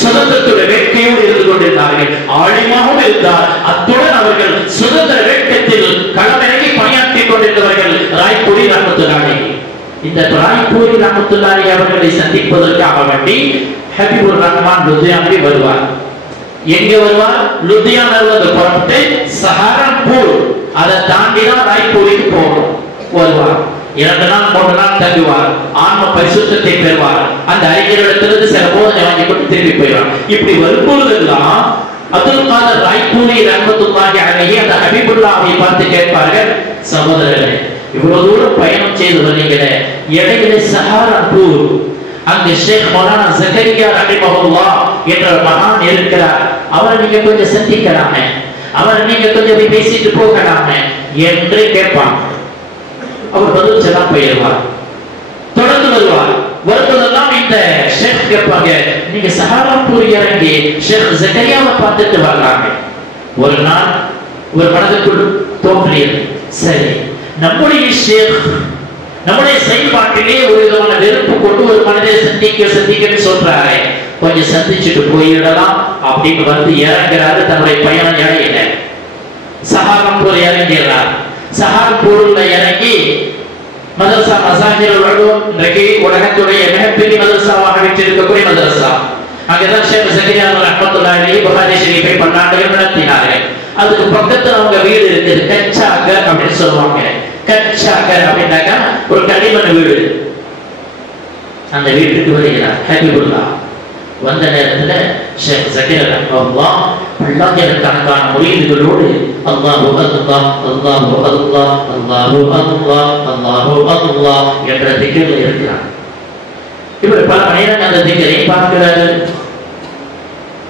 சுதந்திரத்துடைய வேட்கையோடு இருந்து கொண்டிருந்தார்கள். ஆழமாகவும் இருந்தார். அத்துடன் அவர்கள் சுதந்திர வேட்கத்தில் களமிறங்கி பணியாற்றிக் கொண்டிருந்தவர்கள் ராய்பூரி ரஹ்மத்துல்லாஹி. இந்த ராய்பூரி ரஹ்மத்துல்லாஹி அவர்களை சந்திப்பதற்காக வேண்டி ஹபீபுர் ரஹ்மான் லுதியானவி வருவார். எங்க வருவார்? லுதியானாவிலிருந்து புறப்பட்டு சஹாரன்பூர், அதை தாண்டி தான் ராய்பூருக்கு போகணும். வருவார். 2 நாள் 3 நாள் தங்குவார். ஆன்ம பரிசுத்தத்தை பெறுவார். அந்த அறிஞரிடத்திலிருந்து சில போதனை வாங்கி கொண்டு திரும்பி போயிடுவார். இப்படி வரும்போதெல்லாம் அப்துல் காதர் ராய்பூரி ரஹ்மத்துல்லாஹி அலைஹி அந்த ஹபீபுல்லாவை பார்த்து கேட்பார்கள், சகோதரர்களே, இவ்வளவு தூரம் பயணம் செய்து வரீங்களே, இடையில சஹாரன்பூர் அங்கு ஷேக் மௌலானா ஜக்கரியா ரஹிமஹுல்லாஹ் என்ற மகான் இருக்கிறார், அவரை நீங்க கொஞ்சம் சந்திக்கலாமே, அவரை நீங்க கொஞ்சம் பேசிட்டு போகலாமே என்று கேட்பாங்க. அவர் பதில் செல்லாம் போயிடுவார். தொடர்ந்து வருவார். வருவதெல்லாம் இந்த ஷேக் கேட்பாங்க, நீங்க சஹாரன்பூர் இறங்கி ஷேக் ஜக்கரியாவை பார்த்துட்டு வரலாங்க. ஒரு நாள் ஒரு மனதுக்குள் தோன்றியது, சரி நம்முடைய ஷேக் நம்முடைய செயல்பாட்டிலே ஒரு விதமான வெறுப்பு கொண்டு ஒரு மனிதரை சந்திக்க சொல்றாரு, கொஞ்சம் சந்திச்சுட்டு போயிடலாம் அப்படின்னு வந்து இறங்குறாரு. தன்னுடைய பயணம் இடையில சஹாரன்பூர் இறங்கிறார். சஹாரன்பூர்ல இறங்கி மதரசா மசாஜில் வரும் இன்றைக்கு உலகத்துடைய மிகப்பெரிய மதரசாவாக விற்றிருக்கக்கூடிய மதரசா. அங்கதான் ஷேக் ஜக்கரியா ரஹ்மத்துல்லாஹி அலைஹி புகாரி ஷரீஃபை பன்னாண்டுகள் நடத்தினார்கள். அதுக்கு பக்கத்துல அவங்க வீடு இருக்குது, கச்சாகர் அப்படின்னு சொல்லுவாங்க. கச்சாகர் அப்படின்னாக்கா ஒரு களிமண் வீடு. அந்த வீட்டுக்கு வருகிறார் ஹபீபுல்லா. வந்த நேரத்துல ஷேக் ஜக்கரியா ரஹ்மத்துல்லாஹ் பல்லாயிரக்கணக்கான முரீதுகளோடு அல்லாஹு அல்லாஹ் அல்லாஹு அல்லாஹ் அல்லாஹு அல்லாஹ் அல்லாஹு அல்லாஹ் என்ற திக்ரில் இருக்கிறார். இவர் பல நேரம் அந்த திக்ரை பார்க்கிறாரு.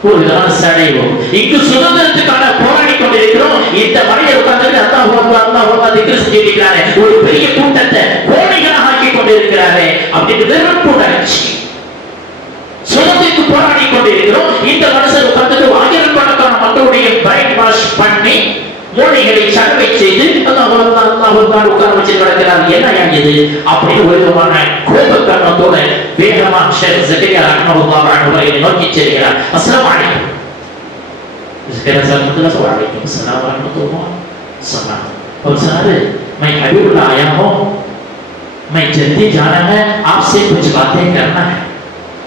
ஒரு அடைவோம். இங்கு சுதந்திரத்துக்கான போராடி கொண்டிருக்கிறோம். இந்த மனிதர் உட்கார்ந்து அல்லாஹு அல்லாஹ் அல்லாஹு அல்லாஹ் திக்ர் செஞ்சிருக்கிறாரே, ஒரு பெரிய கூட்டத்தை கோழைகளாக ஆக்கி கொண்டிருக்கிறாரே அப்படின்னு வெறுப்பு உணர்ச்சி. சுதந்திரத்துக்கு போராடி கொண்டிருக்கிறோம். இந்த மனுஷர் உட்கார்ந்து ஆயிரக்கணக்கான மக்களுடைய பிரைன் வாஷ் பண்ணி மூளைகளை சகவை செய்து அல்லாஹ் அல்லாஹ் அல்லாஹ் அல்லாஹ் உட்கார வச்சு நடக்கிறார். என்ன இது அப்படின்னு ஒரு விதமான கோபக்கண்ணத்தோட வேகமா ஷேக் ஜக்கரியா ரஹ்மத்துல்லாஹி அலைஹி நோக்கி செல்கிறார். அஸ்ஸலாமு அலைக்கும். ஜக்கரியா ரஹ்மத்துல்லாஹி வலைக்கும் அஸ்ஸலாம் வரஹ்மத்துல்லாஹி सलाम। और सर मैं हबीबुल्लाह आया हूँ, मैं जल्दी जाना है, आपसे कुछ बातें करना है।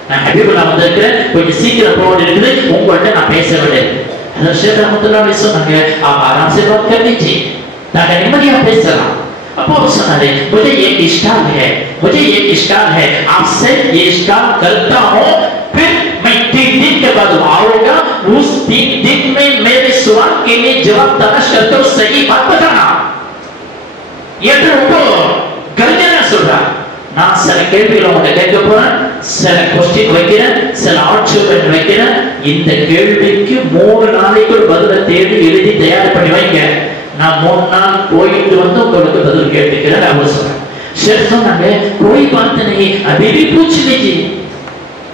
நான் ஹபீபுல்லாஹ் வந்திருக்கிறேன், கொஞ்சம் சீக்கிரம் போக இருக்குது, உங்கள்கிட்ட நான் பேச விடுறேன். ஹஜ்ரத் ஷேக் ரஹ்மத்துல்லாஹி சொன்னாங்க, आप आराम से बात कर लीजिए, நாங்கள் நிம்மதியா பேசலாம். அப்போ அவர் சொன்னாரு, मुझे एक इश्काल है, मुझे एक इश्काल है, आपसे ये इश्काल करता हूँ, फिर मैं 3 दिन के बाद आऊंगा, उस 3 दिन में मेरे सवाल के लिए जवाब तलाश करते हो, सही बात बताना. ये तो गर्जना சொல்றா, நான் சில கேள்விகளை உங்கள்கிட்ட கேட்க போறேன், சில கொஸ்டின் வைக்கிறேன், சில ஆட்சேபனை வைக்கிறேன். இந்த கேள்விக்கு 3 நாளைக்குள் பதிலை தேடி எழுதி தயார் பண்ணி வைங்க. நான் 3 நாள் போயிட்டு வந்து உங்களுக்கு பதில் கேட்டுக்கிறேன். அவர் சொன்னாங்க, ஷேர் சொன்னாங்க, कोई बात नहीं, अभी भी पूछ लीजिए,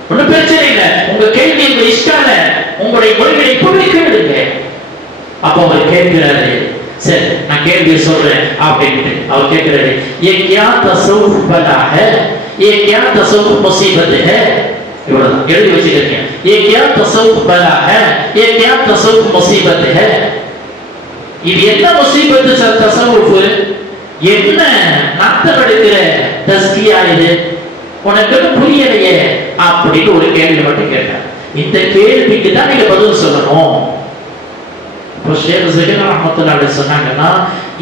ஒன்றும் பிரச்சனை இல்லை, உங்க கேள்வி உங்க இஷ்டம், உங்களுடைய மொழிகளை இப்பவே கேளுங்க. அப்போ அவர் கேட்கிறாரு, சரி நான் கேள்வி சொல்றேன் அப்படின்ட்டு அவர் கேட்கிறாரு, ये क्या तसव्वुफ बला है, ये क्या तसव्वुफ मुसीबत है, இவ்வளவுதான் எழுதி வச்சிருக்கீங்க. ये क्या तसव्वुफ बला है, ये क्या तसव्वुफ मुसीबत है, இது என்ன முசீபத்து சார் தசவ்வுஃப், என்ன நாட்டம் எடுக்கிற தஸ்கியா இது, உனக்கு புரியலையே அப்படின்னு ஒரு கேள்வி மட்டும் கேட்டார். இந்த கேள்விக்கு தான் நீங்க பதில் சொல்லணும். तो शेख ज़कीर रहमतुल्लाह अलैह சொன்னாங்கன்னா,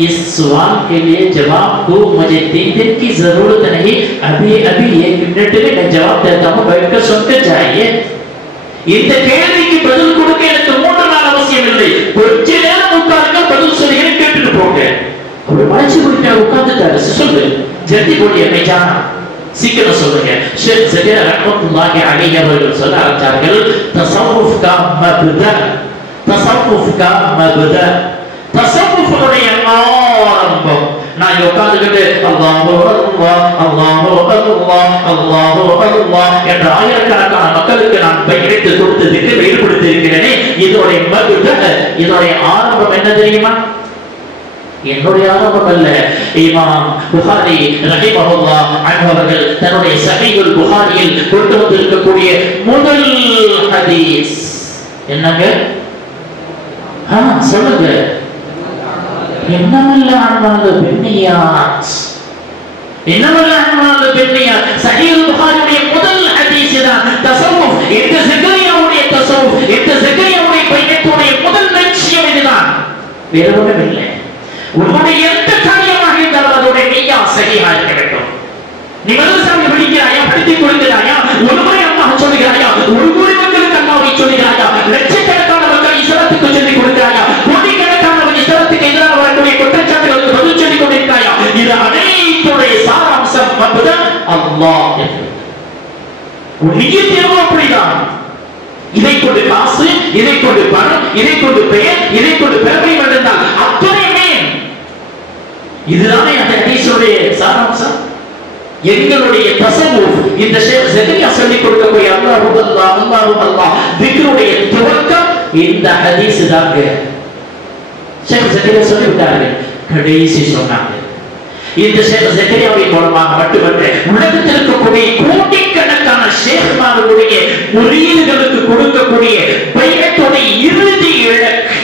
इस सवाल के लिए जवाब को मुझे 3 दिन की जरूरत नहीं, अभी 1 मिनट में मैं जवाब देता हूं, बैठकर सुनकर जाइए. இந்த கேள்விக்கு பதில் கொடுக்க எனக்கு 3 நாள் அவசியம் இல்லை, கொஞ்ச நேரம் உட்கார்ந்து பதில் சொல்லுகிறேன், கேட்டுட்டு போங்க. அவர் மனசு விட்டு உட்கார்ந்துட்டாரு. சொல்லு ஜல்தி போடிய मैं जाना, சீக்கிரம் சொல்லுங்க. ஷேக் ஸகீர் ரஹ்மத்துல்லாஹி அலைஹி அவர்கள் சொல்ல ஆரம்பிச்சார்கள், தஸவ்வுஃப் கா மப்தா, தஸவ்வுஃப் கா மப்தா, தஸவ்வுஃபுடைய ஆரம்பம். நான் உட்கார்ந்துக்கிட்டு அல்லாஹு அல்லாஹ் அல்லாஹு அல்லாஹ் அல்லாஹு அல்லாஹ் என்ற ஆயிரக்கணக்கான மக்களுக்கு நான் பயிரிட்டு கொடுத்ததுக்கு வெளிப்படுத்தி இருக்கிறேனே, இதோடைய மப்தா, இதோடைய ஆரம்பம் என்ன தெரியுமா? என்னுடைய ஆரம்பம் அல்ல. இமாம் புகாரி ரஹிமஹுல்லாஹ் அன்ஹு அவர்கள் தன்னுடைய ஸஹீஹுல் புகாரியில் கொண்டு வந்திருக்கக்கூடிய முதல் ஹதீஸ் என்னங்க? சொல்லுங்க. இன்னமல் அஅமாலு பின்னியாத், இன்னமல் அஅமாலு பின்னியாத். ஸஹீஹுல் புகாரியுடைய முதல் ஹதீஸ் தான் தஸவ்வுஃப். இந்த ஸகரியாவுடைய தஸவ்வுஃப், இந்த ஸகரியாவுடைய பயணத்துடைய முதல் லட்சியம் இதுதான், வேற ஒன்றும் இல்லை. உன்னுடைய எந்த காரியமாக இருந்தாலும் அதோட நெய்யா சரியாக இருக்க வேண்டும். நீ மதரசாவை படிக்கிறாயா, படித்துக் கொடுக்கிறாயா, ஒரு முறை அல்லாஹ் சொல்லுகிறாயா, ஒரு கோடி மக்களுக்கு அல்லாஹ்வை சொல்லுகிறாயா, லட்சக்கணக்கான மக்கள் இஸ்லாத்துக்கு சொல்லிக் கொடுக்கிறாயா, கோடிக்கணக்கானவர்கள் இஸ்லாத்துக்கு எதிராக வரக்கூடிய குற்றச்சாட்டுகளுக்கு பதில் சொல்லிக் கொண்டிருக்கிறாயா, இது அனைத்துடைய சாராம்சம் மப்தா அல்லாஹ். உன் நியத் அப்படிதான். இதை கொண்டு காசு, இதை கொண்டு பணம், இதை கொண்டு பெயர், இதை கொண்டு பெருமை வந்தால் அத்தனை இதுதானே அந்த ஹதீஸுடைய சாராம்சம். எங்களுடைய தஸவ்வுஃப் இந்த ஷேக் ஸகரியா சொல்லிக் கொடுக்கக்கூடிய அல்லாஹு அல்லாஹ் அல்லாஹு அல்லாஹ் திக்ருடைய துவக்கம் இந்த ஹதீஸ் தாங்க. ஷேக் ஸகரியா சொல்லிவிட்டார்கள், கடைசி சொன்னாங்க. இந்த ஷேக் ஸகரியாவின் மூலமாக மட்டுமல்ல, உலகத்தில் இருக்கக்கூடிய கோடிக்கணக்கான ஷேக்மார்களுடைய முரீதுகளுக்கு கொடுக்கக்கூடிய பைஅத்துடைய இறுதி இலக்கு,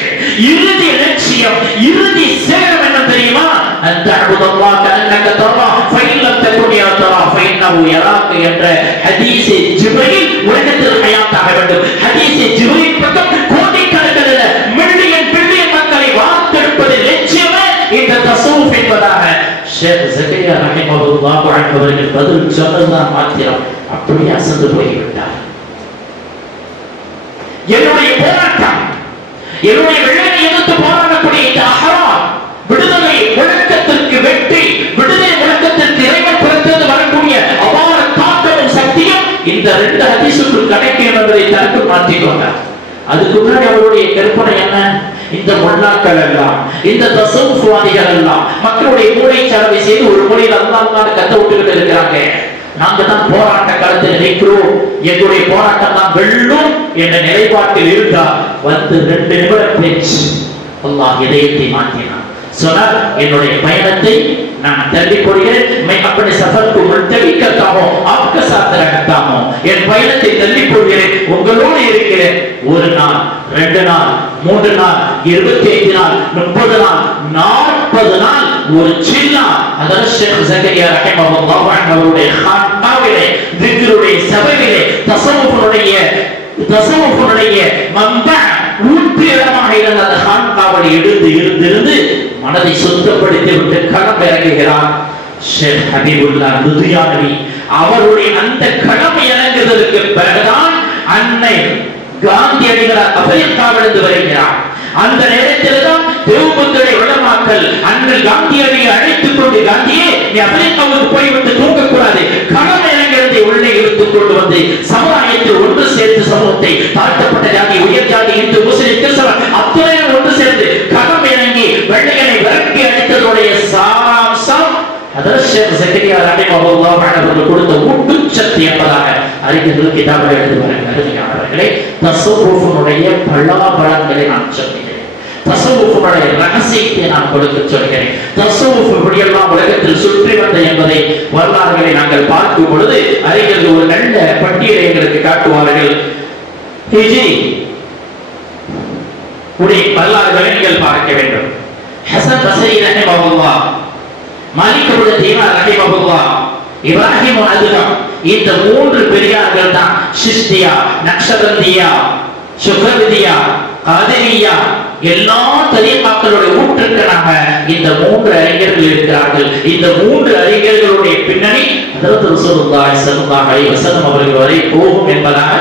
இறுதி லட்சியம், இறுதி சேரம் என்ன தெரியுமா? أن تعبد الله كأنك تراه فإن لم تكن تراه فإنه يراك என்ற ஹதீஸ் ஜிப்ரீல் உலகத்தில் ஹயாத்தாக வேண்டும். ஹதீஸ் ஜிப்ரீல் பக்கம் கோடிக்கணக்கான மில்லியன் பில்லியன் மக்களை வார்த்தெடுப்பது லட்சியமே இந்த தஸவ்வுஃப் என்பதாக ஷேக் ஸகரியா ரஹிமஹுல்லாஹ் அன்ஹு அவர்கள் பதில் சொன்னதுதான் மாத்திரம் அப்படியே அசந்து போய்விட்டார். என்னுடைய போராட்டம், என்னுடைய வெள்ளை எதிர்த்து போராடக்கூடிய இந்த அஹ்ராம் விடுதலை முழக்கத்திற்கு வெற்றி, விடுதலை முழக்கத்திற்கு இறைவன் பிறந்தது வரக்கூடிய அபார தாக்கமும் சக்தியும் இந்த 2 ஹதீஸுக்குள் கிடைக்கும் என்பதை தனக்கு மாற்றிக்கொண்டார். அதுக்கு முன்னாடி அவருடைய கற்பனை என்ன? இந்த முல்லாக்கள் எல்லாம், இந்த தஸவ்வுஃப்வாதிகள் எல்லாம் மக்களுடைய மூளை செலவை செய்து ஒரு மொழியில் அல்லாஹ் கத்த விட்டுக்கிட்டு இருக்கிறாங்க. நாங்க தான் போராட்ட களத்தில் நிற்கிறோம், எங்களுடைய போராட்டம் தான் வெல்லும் என்ற நிலைப்பாட்டில் இருந்தால் வந்து 2 நிமிடம் பேச்சு அல்லாஹ் இதயத்தை மாற்றினார். சொன்னார், என்னுடைய பயணத்தை நான் தள்ளி போடுகிறேன், मैं अपने सफर को मुलतवी करता हूं, आपके साथ रहता हूं. என் பயணத்தை தள்ளி போடுகிறேன், உங்களோடு இருக்கிறேன். 1 நாள், 2 நாள், 3 நாள், 25 நாள், 30 நாள், 40 நாள், ஒரு சின்ன ஹதரத் ஷேக் ஸகரியா ரஹிமஹுல்லாஹ் அவருடைய கான்காவிலே, திக்ருடைய சபையிலே, தஸவ்வுஃபுடைய மம்பா ஊற்றிடமாக இருந்த அந்த கான்காவலை இருந்து மனதை சுத்தப்படுத்தி விட்டு களம் இறங்குகிறார் ஷேக் ஹபீபுல்லாஹ் லுதியானவி. அவருடைய அந்த களம் இறங்குவதற்கு பிறகுதான் அன்னை காந்தியடிகளார் ஆப்பிரிக்காவிலிருந்து வருகிறார். அந்த நேரத்தில் தான் தேவபந்துடைய உலமாக்கள் உலமாக்கள் அண்ணல் காந்தியடியை அழைத்துக் கொண்டு, காந்தியே நீ அமெரிக்காவுக்கு போய்விட்டு தூங்கக்கூடாது, களம் இறங்கிறதை உள்ளே இழுத்துக் கொண்டு வந்து சமுதாயத்தில் ஒன்று சேர்த்து சமூகத்தை தாழ்த்தப்பட்ட ஜாதி, உயர் ஜாதி, இந்து, முஸ்லிம், கிறிஸ்தவன் அத்துணை ஒன்று சேர்ந்து களம் இறங்கி வெள்ளையனை விரட்டி அடித்ததுடைய சாராம்சம் ஷேக் ஜக்கரியா ரஹிமஹுல்லாஹ் அவர்கள் கொடுத்த ஊட்டுச்சத்து என்பதாக அறிஞர்கள் கிதாபுகள் எழுதுவார்கள். அருமையானவர்களே, தஸவ்வுஃபுடைய பலாபலன்களை நான் சொல்கிறேன், தஸவ்வுஃபுடைய ரகசியத்தை நான் கொடுக்க சொல்கிறேன். தஸவ்வுஃப் எப்படியெல்லாம் உலகத்தில் சுற்றி வந்த என்பதை வரலாறுகளை நாங்கள் பார்க்கும் பொழுது அறிஞர்கள் ஒரு நல்ல பட்டியலை எங்களுக்கு காட்டுவார்கள். ஹிஜ்ரி உடைய வரலாறுகளை நீங்கள் பார்க்க வேண்டும். ஹசன் பஸ்ரி ரஹிமஹுல்லாஹ், மாலிக் இப்னு தீனார் ரஹிமஹுல்லாஹ், இப்ராஹிம் அத்ஹம், இந்த மூன்று பெரியார்கள் தான் சிஷ்தியா, நக்ஷபந்தியா, சுக்ரவிதியா, காதிரியா எல்லா தரீகாக்களுடைய ஊற்றுக்களாக இந்த மூன்று அறிஞர்கள் இருக்கிறார்கள். இந்த மூன்று அறிஞர்களுடைய பின்னணி ஹஜ்ரத் ரசூலுல்லாஹி ஸல்லல்லாஹு அலைஹி வஸல்லம் அவர்கள் வரை போகும் என்பதாக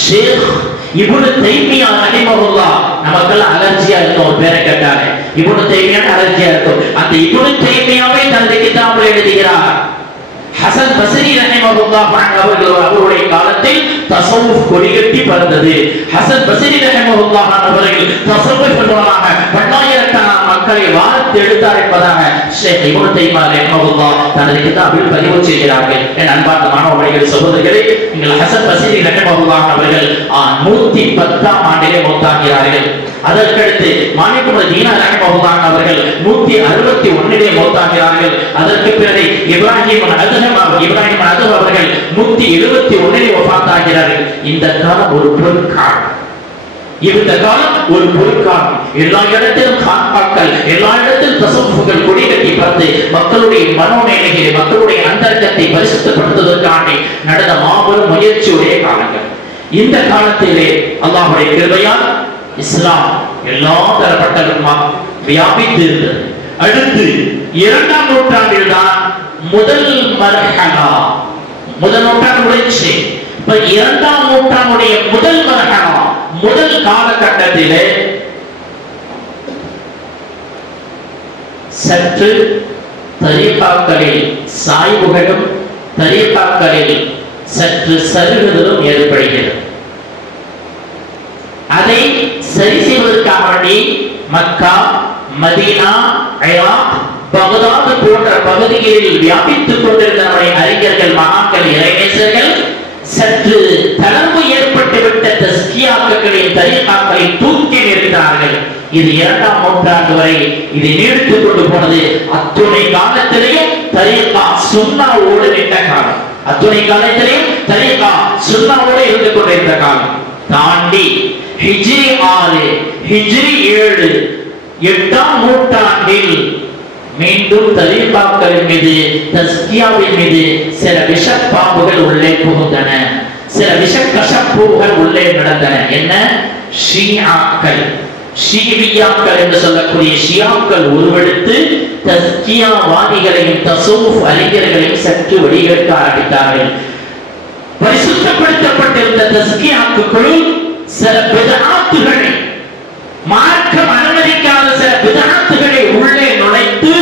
ஷேக் இப்னு தைமியா ரஹிமஹுல்லாஹ், நமக்கெல்லாம் அலர்ஜியா இருக்கும் ஒரு பேரை கேட்டாங்க, இப்னு தைமியா அலர்ஜியா இருக்கும். அந்த இப்னு தைமியாவை தனது கிதாபில் எழுதுகிறார். ஹசன் பஸ்ரி ரஹிமஹுல்லாஹ் அவருடைய காலத்தில் தஸவ்வுஃப் கொடிகட்டி பறந்தது. ஹசன் பஸ்ரி ரஹிமஹுல்லாஹ் அவர்கள் தஸவ்வுஃப் மூலமாக பல்லாயிரக்கணக்கான மக்களை வார்த்து எடுத்தார் என்பதாக ஷேக் இப்னு தைமியா ரஹிமஹுல்லாஹ் தனது கிதாபில் பதிவு செய்கிறார்கள். என் அன்பார்ந்த மாணவர்களே, சகோதரர்களே, நீங்கள் ஹசன் பஸ்ரி ரஹிமஹுல்லாஹ் அவர்கள் 110ஆம் ஆண்டிலே மௌத்தாகிறார்கள். அதற்கடுத்து மாலிக் இப்னு தீனார் ரஹிமஹுல்லாஹ் அவர்கள் 161 மௌத்தாகிறார்கள். அதற்கு பிறகு இப்ராஹிம் அத்ஹம் அவர்கள் 171 வஃபாத்தாகிறார்கள். இந்த காலம் ஒரு பொற்காலம், இந்த காலம் ஒரு பொற்காலம். எல்லா இடத்திலும் கான்பாக்கள், எல்லா இடத்திலும் தஸவ்வுஃப்கள் கொடிகட்டி பறந்து மக்களுடைய மனோநிலைகளை, மக்களுடைய அந்தரங்கத்தை பரிசுத்தப்படுத்துவதற்காக நடந்த மாபெரும் முயற்சியுடைய காலங்கள். இந்த காலத்திலே அல்லாஹ்வுடைய கிருபையால் இஸ்லாம் எல்லா தரப்பட்ட வியாபித்து இருந்தது. அடுத்து 2ஆம் நூற்றாண்டில் தான் முதல் மர்ஹலா, முதல் நூற்றாண்டு முடிச்சு. இப்ப 2ஆம் நூற்றாண்டுடைய முதல் மர்ஹலா, முதல் காலகட்டத்திலே சற்று தரீகாக்களில் சாய்வுகளும் தரீகாக்களில் சற்று சருகுதலும் ஏற்படுகிறது. அதை சரி செய்வதற்காக வேண்டி மக்கா, மதீனா, இராக், பகதாத் போன்ற பகுதிகளில் வியாபித்துக் கொண்டிருந்த நம்முடைய அறிஞர்கள், மகான்கள், இறைநேசர்கள் சற்று தளர்வு ஏற்பட்டுவிட்ட தஸ்கியாக்களின் தரீகாக்களை தூக்கி நிறுத்தினார்கள். இது 2ஆம் நூற்றாண்டு வரை இது நீடித்துக் கொண்டு போனது. அத்துணை காலத்திலேயும் தரீகா சுன்னாவோடு நின்ற காலம், அத்துணை காலத்திலேயும் தரீகா சுன்னாவோடு இருந்து கொண்டிருந்த காலம் தாண்டி ஹிஜ்ரி 6, ஹிஜ்ரி 7, 8ஆம் நூற்றாண்டில் மீண்டும் தரீகாக்களின் மீது, தஸ்கியாவின் மீது சில விஷப்பாம்புகள் உள்ளே புகுந்தன, சில விஷ கசப்புகள் உள்ளே நடந்தன. என்ன? ஷியாக்கள், ஷீவியாக்கள் என்று சொல்லக்கூடிய ஷியாக்கள் உருவெடுத்து தஸ்கியாவாதிகளையும் தஸவ்வுஃப் அறிஞர்களையும் சற்று வழிகெடுக்க ஆரம்பித்தார்கள். பரிசுத்தப்படுத்தப்பட்டிருந்த தஸ்கியாக்களுள் சில பிதஅத்துகளை, மார்க்கம் அனுமதிக்காத சில பிதஅத்துகளை உள்ளே நுழைத்து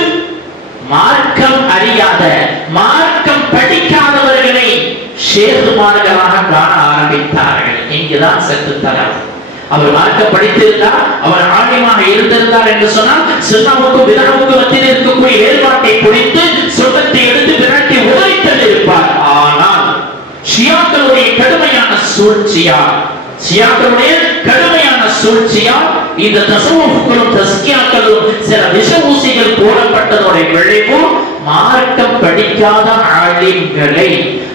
மார்க்கம் அறியாத, மார்க்கம் படிக்காதவர்களை ஷேகுமார்களாக காண ஆரம்பித்தார்கள். இங்குதான் சற்று தவறு. அவர் மார்க்கம் படித்திருந்தார், அவர் ஆலிமாக இருந்திருந்தார் என்று சொன்னால் சுன்னவுக்கும் பிதஅவுக்கும் மத்தியில் இருக்கக்கூடிய வேறுபாட்டை குறித்து சுன்னத்தை எடுத்து பிறட்டி உதைத்தல் இருப்பார். ஆனால் ஷியாக்களுடைய கடுமையான சூழ்ச்சியால், ஷியாக்களுடைய கடுமையான சூழ்ச்சியால் இந்த தஸவ்வுஃப்களும் தஸ்கியாக்களும் சில விஷ ஊசிகள் போடப்பட்டதோட விளைவு மார்க்கம் படிக்காத ஆலிம்களை,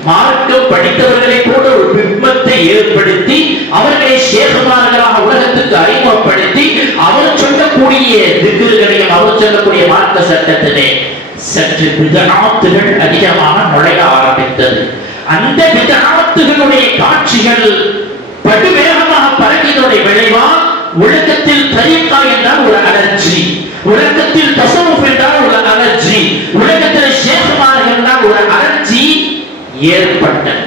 மார்க்கம் படித்தவர்களை போல ஒரு பிம்பத்தை ஏற்படுத்தி அவர்களை ஷேகுமார்களாக உலகத்துக்கு அறிமுகப்படுத்தி அவர் சொல்லக்கூடிய திக்ருகளையும் அவர் சொல்லக்கூடிய மார்க்க சட்டத்திலே சற்று பிதஅத்துகள் அதிகமாக நுழைய ஆரம்பித்தது. அந்த பிதஅத்துகளுடைய காட்சிகள் படுவேகமாக பரவியதோடைய விளைவால் உலகத்தில் தரீகா என்றால் ஒரு அலர்ஜி, உலகத்தில் தஸவ்வுஃப் என்றால் ஒரு அலர்ஜி, உலகத்தில் ஷேகுமார்கள் என்றால் ஒரு அலர்ஜி ஏற்பட்டது.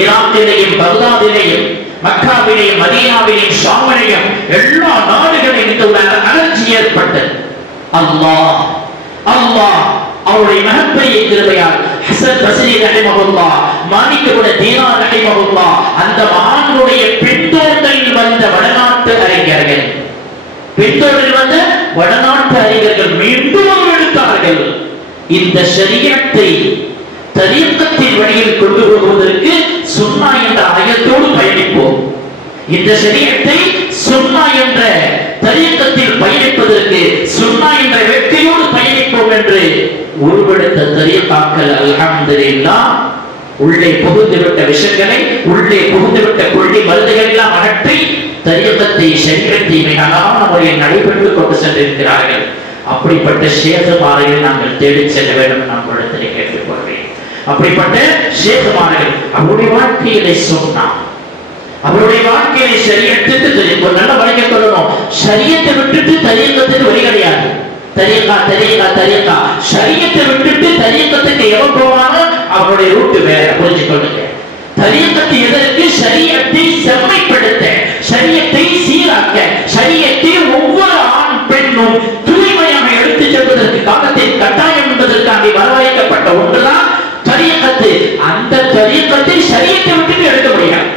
ஈராக்கிலேயும் பக்தாதிலேயும் மக்காவிலேயும் மதீனாவிலேயும் ஷாமிலேயும் எல்லா நாடுகளிலும் இந்த ஒரு அலர்ஜி ஏற்பட்டது. அல்லாஹ் அல்லாஹ் அவருடைய மகப்பெரிய கிருபையால் ஹசன் பஸ்ரி ரஹிமஹுல்லாஹ், மாலிக் இப்னு தீனார் ரஹிமஹுல்லாஹ், அந்த மகானுடைய பின்தொடரில் வந்த வடநாட்டு அறிஞர்கள், பின்தொடரில் வந்த வடநாட்டு அறிஞர்கள் மீண்டும் எடுத்தார்கள். இந்த ஷரியத்தை தரீக்கத்தின் வழியில் கொண்டு வருவதற்கு சுன்னா என்ற ஆயத்தோடு பயணிப்போம். இந்த ஷரியத்தை சுன்னா என்ற தரீக்கத்தில் பயணிப்பதற்கு சுன்னா என்ற வெற்றியோடு பயணிப்போம் என்று உருவெடுத்த தரீக்காக்கள் அல்ஹம்துலில்லாஹ் உள்ளே புகுந்துவிட்ட விஷயங்களை, உள்ளே புகுந்துவிட்ட கொள்ளி மருந்துகள் எல்லாம் அகற்றி தரீக்கத்தை ஷரியத்தை மிக அழகான முறையில் நடைபெற்றுக் கொண்டு சென்றிருக்கிறார்கள். அப்படிப்பட்ட ஷேகுமார்களை நாங்கள் தேடி செல்ல வேண்டும் என்று நான் இடத்திலே கேட்டுக்கொள்வேன். அப்படிப்பட்ட ஷேகுமார்கள் அவருடைய வாழ்க்கையிலே சொன்னார், அவருடைய வாழ்க்கையிலே ஷரியத்துக்கு தெரியும். நல்ல வழியை சொல்லணும், ஷரியத்தை விட்டுட்டு தரீக்கத்துக்கு வழி கிடையாது. தரீகா தரீகா தரீகா ஷரியத்தை விட்டுட்டு தரீக்கத்துக்கு எவன் போவானோ அவருடைய ரூட்டு வேற. புரிஞ்சுக்கொள்ளுங்க, தரீக்கத்து எதற்கு? ஷரியத்தை செம்மைப்படுத்த, ஷரியத்தை சீராக்க, ஷரியத்தை ஒவ்வொரு ஆண் பெண்ணும் தூய்மையாக எடுத்து செல்வதற்கு காலத்தின் கட்டாயம் என்பதற்காக வரவழைக்கப்பட்ட ஒன்றுதான் தரீக்கத்து. அந்த தரீக்கத்தை ஷரியத்தை விட்டு எடுக்க முடியாது.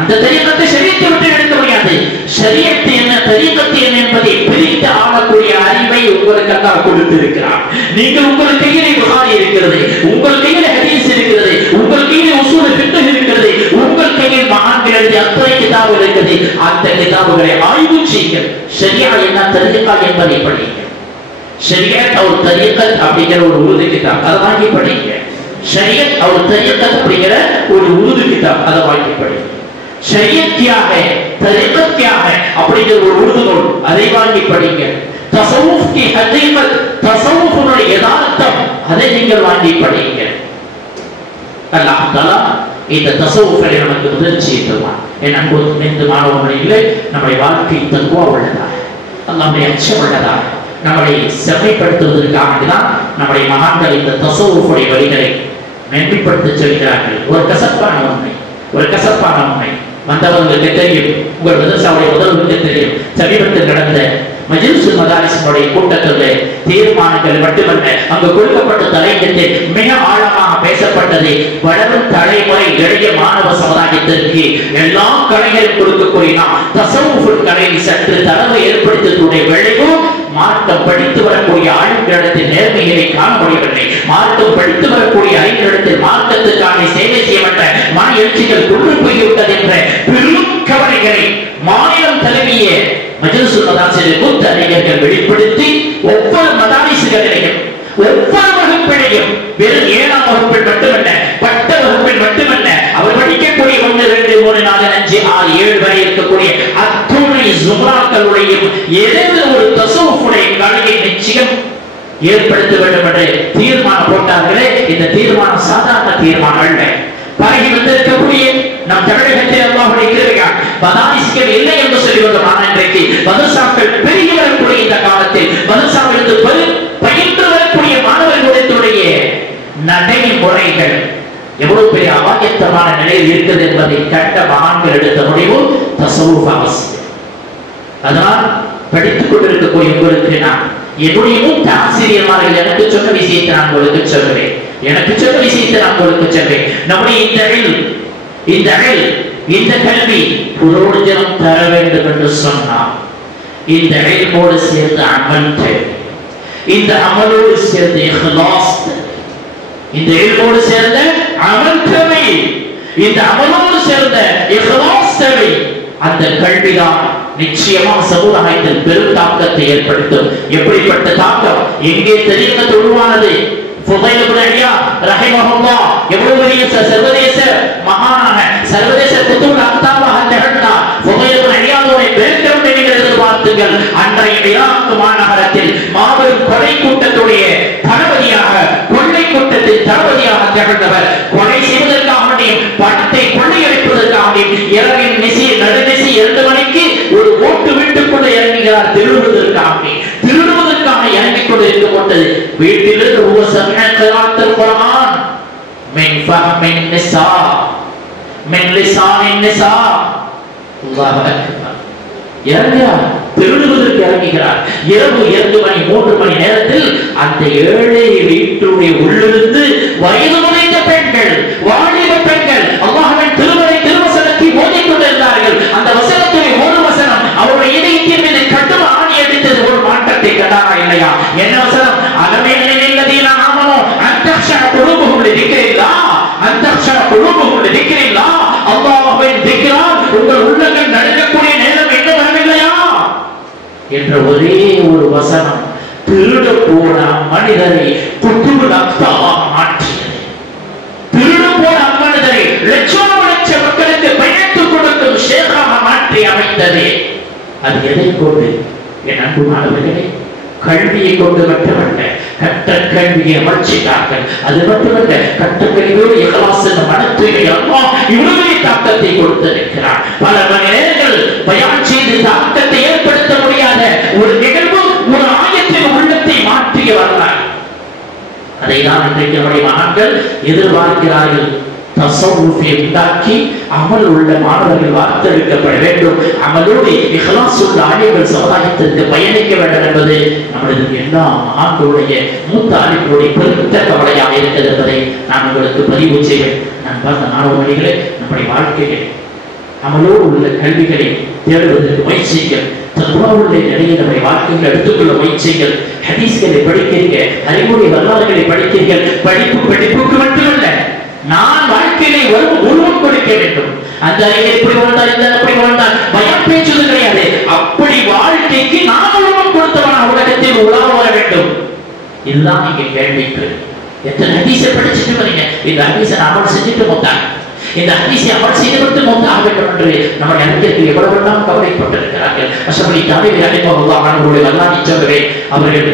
அந்த தரீக்கத்தை ஷரியத்தை விட்டு எடுக்க முடியாது. ஷரியத் என்ன, தரீக்கத் என்ன என்பதை பிரித்து ஆளக்கூடிய அறிவை உங்களுக்கு அல்லாஹ் கொடுத்திருக்கிறார். நீங்கள் உங்கள் கையிலே புகாரி இருக்கிறது, உங்கள் கையிலே ஹதீஸ் இருக்கிறது, உங்கள் கையிலே உசூல் ஃபிக்ஹ் இருக்கிறது, உங்கள் கையில் மகான்கள் எழுதிய அத்தனை கிதாபுகள் இருக்கிறது. அந்த கிதாபுகளை ஆய்வு செய்யுங்கள். ஷரியா என்ன, தரீக்கா என்பதை படிங்க. ஷரியத் और தரீக்கத் அப்படிங்கிற ஒரு உருது கிதாப், அதை வாங்கி படிங்க. ஷரியத் और தரீக்கத் அப்படிங்கிற ஒரு உருது கிதாப், அதை வாங்கி படிங்க. ஷரியத் क्या है, तरीक़त क्या है அப்படிங்கிற ஒரு உருது நூல், அதை வாங்கி படிங்க. தஸவுஃப் की ஹகீகத், தஸவுஃபுடைய யதார்த்தம், அதை நீங்கள் வாங்கி படிங்க. அல்லாஹ் தஆலா இந்த தஸவுஃபை நமக்கு முயற்சி தருவான். என் அன்பு நின்று மாணவர்களே, நம்முடைய வாழ்க்கை தக்வா உள்ளதா, அல்லாஹ்வுடைய அச்சம் உள்ளதா, நம்மளை செம்மைப்படுத்துவதற்காக தான் நம்முடைய மகான்கள் இந்த தஸவுஃபுடைய வழிகளை மேம்படுத்த சொல்கிறார்கள். ஒரு கசப்பான உண்மை, ஒரு கசப்பான உண்மை வந்தவர்களுக்கு தெரியும், உங்கள் மதரசாவுடைய முதல்வருக்கு தெரியும். சமீபத்தில் நடந்த மஜ்லிஸுல் மதாரிஸினுடைய கூட்டத்தில் தீர்மானங்கள் மட்டுமல்ல, அங்கு கொடுக்கப்பட்ட தலையங்கத்தில் மிக ஆழமாக பேசப்பட்டது. வளரும் தலைமுறை இளைய மாணவ சமுதாயத்திற்கு எல்லா கலைகளும் கொடுக்கக்கூடிய தஸவுஃப் கலையில் சற்று தரவை ஏற்படுத்தக்கூடிய விளைவும் மார்க்கம் படித்து வரக்கூடிய ஆளுங்களிடத்தில் நேர்மைகளை காண முடியவில்லை. மார்க்கம் படித்து வரக்கூடிய அறிஞர்களிடத்தில் மார்க்கத்துக்கான சேவை செய்யப்பட்ட மன எழுச்சிகள் கொண்டு போய்விட்டது என்ற பெரும் கவலைகளை மாநிலம் தழுவிய மஜ்லிஸுல் மதாரிஸில் மூத்த அறிஞர்கள் வெளிப்படுத்தி ஒவ்வொரு மதாரிசுகளிலையும் ஒவ்வொரு வகுப்பிலையும் வெறும் 7ஆம் வகுப்பில் மட்டுமல்ல, பட்ட வகுப்பில் மட்டுமல்ல, அவர் படிக்கக்கூடிய 1, 2, 3, 4, 5, 6, 7 வரை இருக்கக்கூடிய அத்துணை ஜும்ராக்களுடையும் ஏதேனும் ஒரு தஸவுஃபுடைய கலையை நிச்சயம் ஏற்படுத்த வேண்டும் என்று தீர்மானம் போட்டார்களே. இந்த தீர்மானம் சாதாரண தீர்மானம் அல்ல. பரகி வந்திருக்கக்கூடிய நம் தமிழகத்தில் அல்லாஹ்வுடைய கிருபையால் மதாரிஸ்கள் இல்லை என்று சொல்லி வந்தோம். இன்றைக்கு மதரசாக்கள் பெருகி வரக்கூடிய இந்த காலத்தில் மதரசாவிலிருந்து பயின்று வரக்கூடிய மாணவர்களுடைய நடைமுறைகள் எவ்வளவு பெரிய அபாயத்தமான நிலையில் இருக்கிறது என்பதை கண்ட மகான்கள் எடுத்த முடிவு தஸவுஃப் அவசியம். அதனால் படித்துக் கொண்டிருக்கக்கூடிய உங்களுக்கு நான் என்னுடைய மூத்த ஆசிரியர்மார்கள் எனக்கு சொன்ன விஷயத்தை நான் உங்களுக்கு சொல்கிறேன். எனக்கு சொன்ன விஷயத்தை நான் உங்களுக்கு சொல்றேன். நம்முடைய இந்த கல்வி புரோஜனம் தர வேண்டும் என்று சொன்னார். இந்த இல்மோடு சேர்ந்து அமல் தேவை, இந்த அமலோடு சேர்ந்து இஹ்லாஸ் தேவை, இந்த இல்மோடு சேர்ந்த அமல் தேவை, இந்த அமலோடு சேர்ந்த இஹ்லாஸ் தேவை. அந்த கல்விதான் நிச்சயமா சமூகத்தில் பெரும் தாக்கத்தை ஏற்படுத்தும். எப்படிப்பட்ட தாக்கம்? எங்கே தரீக்கத் உருவானது? ஃபுதைல் இப்னு இயாத் ரஹிமஹுல்லாஹ் எவ்வளவு பெரிய சர்வதேச மகானான சர்வதேச குதுபுல் அக்தாபாக திகழ்ந்தார். ஃபுதைல் இப்னு இயாதுடைய பேக்ரவுண்டை நீங்கள் எதிர்பார்த்துங்கள். அன்றைய ஈராக் மாநகரத்தில் மாபெரும் கொலை கூட்டத்துடைய தளபதியாக, கொள்ளை கூட்டத்தின் தளபதியாக திகழ்ந்தவர். கொலை செய்வதற்காக பணத்தை கொள்ளையடிப்பதற்காக இரவின் நடுநிசி 2 மணிக்கு ஒரு ஓட்டு வீட்டுக்குள்ள இறங்குகிறார். திருடுவதற்காக இறங்கிக் கொண்டிருக்கும் போது வீட்டிலிருந்து குர்ஆன் மின் ஃபஹ்மின் நிஸா மின் லிசானின் நிஸா. அல்லாஹ் அக்பர். இறங்குகிறார், திருடுவதற்கு இறங்குகிறார். இரவு 2 மணி 3 மணி நேரத்தில் அந்த ஏழை வீட்டுடைய உள்ளிருந்து வயது முதிர்ந்த பெண்கள், வாலிப பெண்கள் அல்லாஹ்வின் திருமறை திருவசனத்தை ஓதிக் கொண்டிருந்தார்கள். அந்த வசனத்துடைய ஒரு வசனம் அவருடைய இதயத்தின் மீது கடும் ஆணி அடித்தது. ஒரு மாற்றத்தை கண்டாரா இல்லையா? என்ன வசனம்? அலமேலல்லதீன ஆமனு அன்தக்ஷா குலூபுஹும் லிதிக்ரில்லாஹ், அன்தக்ஷா குலூபுஹும் லிதிக்ரில்லாஹ். அல்லாஹ்வின் திக்ரால் உங்கள் உள்ளங்கள் நடுங்கக்கூடிய நேரம் என்ன வரவில்லையா என்ற ஒரே ஒரு வசனம் திருட போன மனிதரை குத்துபுல் அக்தாவாக மாற்றியது. திருட போன மனிதரை லட்சம் மக்களுக்கு பயத்து கொடுக்கும் ஷேகாக மாற்றி அமைத்தது. அது எதை கொண்டு? என் அன்பு மாணவர்களே, கல்வியை கொண்டு மட்டுமல்ல, கற்ற கல்வியை அமர்ச்சிட்டார்கள். அது மட்டுமல்ல, கற்ற கல்வியோடு இஹ்லாஸ் என்ற மன தூய்மை அல்லாஹ் இவ்வளவு தாக்கத்தை கொடுத்திருக்கிறார். பல மணி நேரங்கள் பயான் செய்து தாக்கத்தை ஏற்படுத்த முடியாத ஒரு நிகழ்வு ஒரு ஆயத்தின் உள்ளத்தை மாற்றிய வரலாறு. அதை தான் இன்றைக்கு நம்முடைய மகன்கள் எதிர்பார்க்கிறார்கள். தஸவ்வுஃபை உண்டாக்கி அமல் உள்ள மாணவர்கள் வார்த்தெடுக்கப்பட வேண்டும். அமலோடு இஹ்லாஸ் உள்ள ஆலிம்கள் சமுதாயத்திற்கு பயணிக்க வேண்டும் என்பது நம்முடைய எல்லா மகான்களுடைய மூத்த ஆலிம்களுடைய பெருத்த கவலையாக இருக்கிறது என்பதை நான் உங்களுக்கு பதிவு செய்வேன். நான் பார்த்த மாணவர்களே, நம்முடைய வாழ்க்கையை அமலோடு உள்ள கல்விகளை தேடுவதற்கு முயற்சிகள், தக்வாவுடைய நிலையை நம்முடைய வாழ்க்கையில் எடுத்துக்கொள்ள முயற்சிகள். ஹதீஸ்களை படிக்கிறீர்கள், அறிவுரை வரலாறுகளை படிக்கிறீர்கள். படிப்புக்கு மட்டுமல்ல, நான் வாழ்க்கையிலே உருவம் கொடுக்க வேண்டும். அந்த அறிவை எப்படி வாழ்ந்தால், இந்த அப்படி வாழ்ந்தால் பயம் பேச்சுவது கிடையாது. அப்படி வாழ்க்கைக்கு நான் உருவம் கொடுத்தவன் உலகத்தில் உலா வர வேண்டும். இதுதான் நீங்க கேள்விக்கு. எத்தனை ஹதீஸை படிச்சுட்டு வரீங்க? இந்த ஹதீஸை அமல் செஞ்சுட்டு மொத்தாங்க, இந்த ஹதீஸை அமல் செய்துவிட்டு மொத்தாக வேண்டும் என்று நம்முடைய அறிஞர்கள் எவ்வளவெல்லாம் கவலைப்பட்டிருக்கிறார்கள். அஷ்ரஃபுல் தானவி ரஹிமஹுல்லாஹ் அவர்களுடைய வரலாற்றை சொல்லவே அவர்கள்